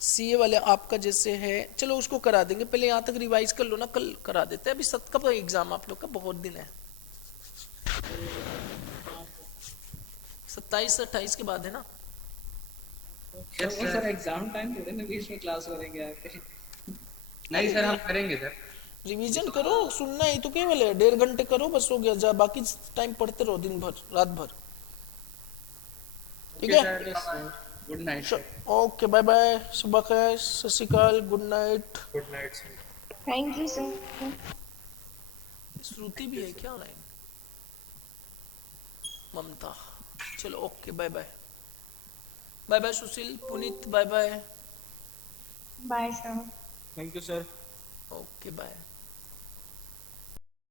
सीए वाले आपका जैसे है, चलो उसको करा देंगे, पहले यहाँ तक रिवाइज कर लो ना, कल करा देते हैं। अभी कब एग्जाम आप लोग का, बहुत दिन है, 27-28 के बाद है ना। Yes sir sir. Exam time थोड़े ना बीच में क्लास करेंगे आपके। नहीं सर, हम करेंगे सर। रिवीजन करो, सुनना ही तो केवल है, 1.5 घंटे करो बस, हो गया, जा बाकी टाइम पढ़ते रहो दिन भर, रात भर, ठीक है। Good night. Okay, bye bye, सुबह खैर, सत श्री अकाल, good night. Good night sir. Thank you sir. Shruti भी है क्या लाइन, ममता, चलो okay, bye bye, bye bye Sushil, Puneet, bye bye, bye sir. Thank you sir. Okay bye.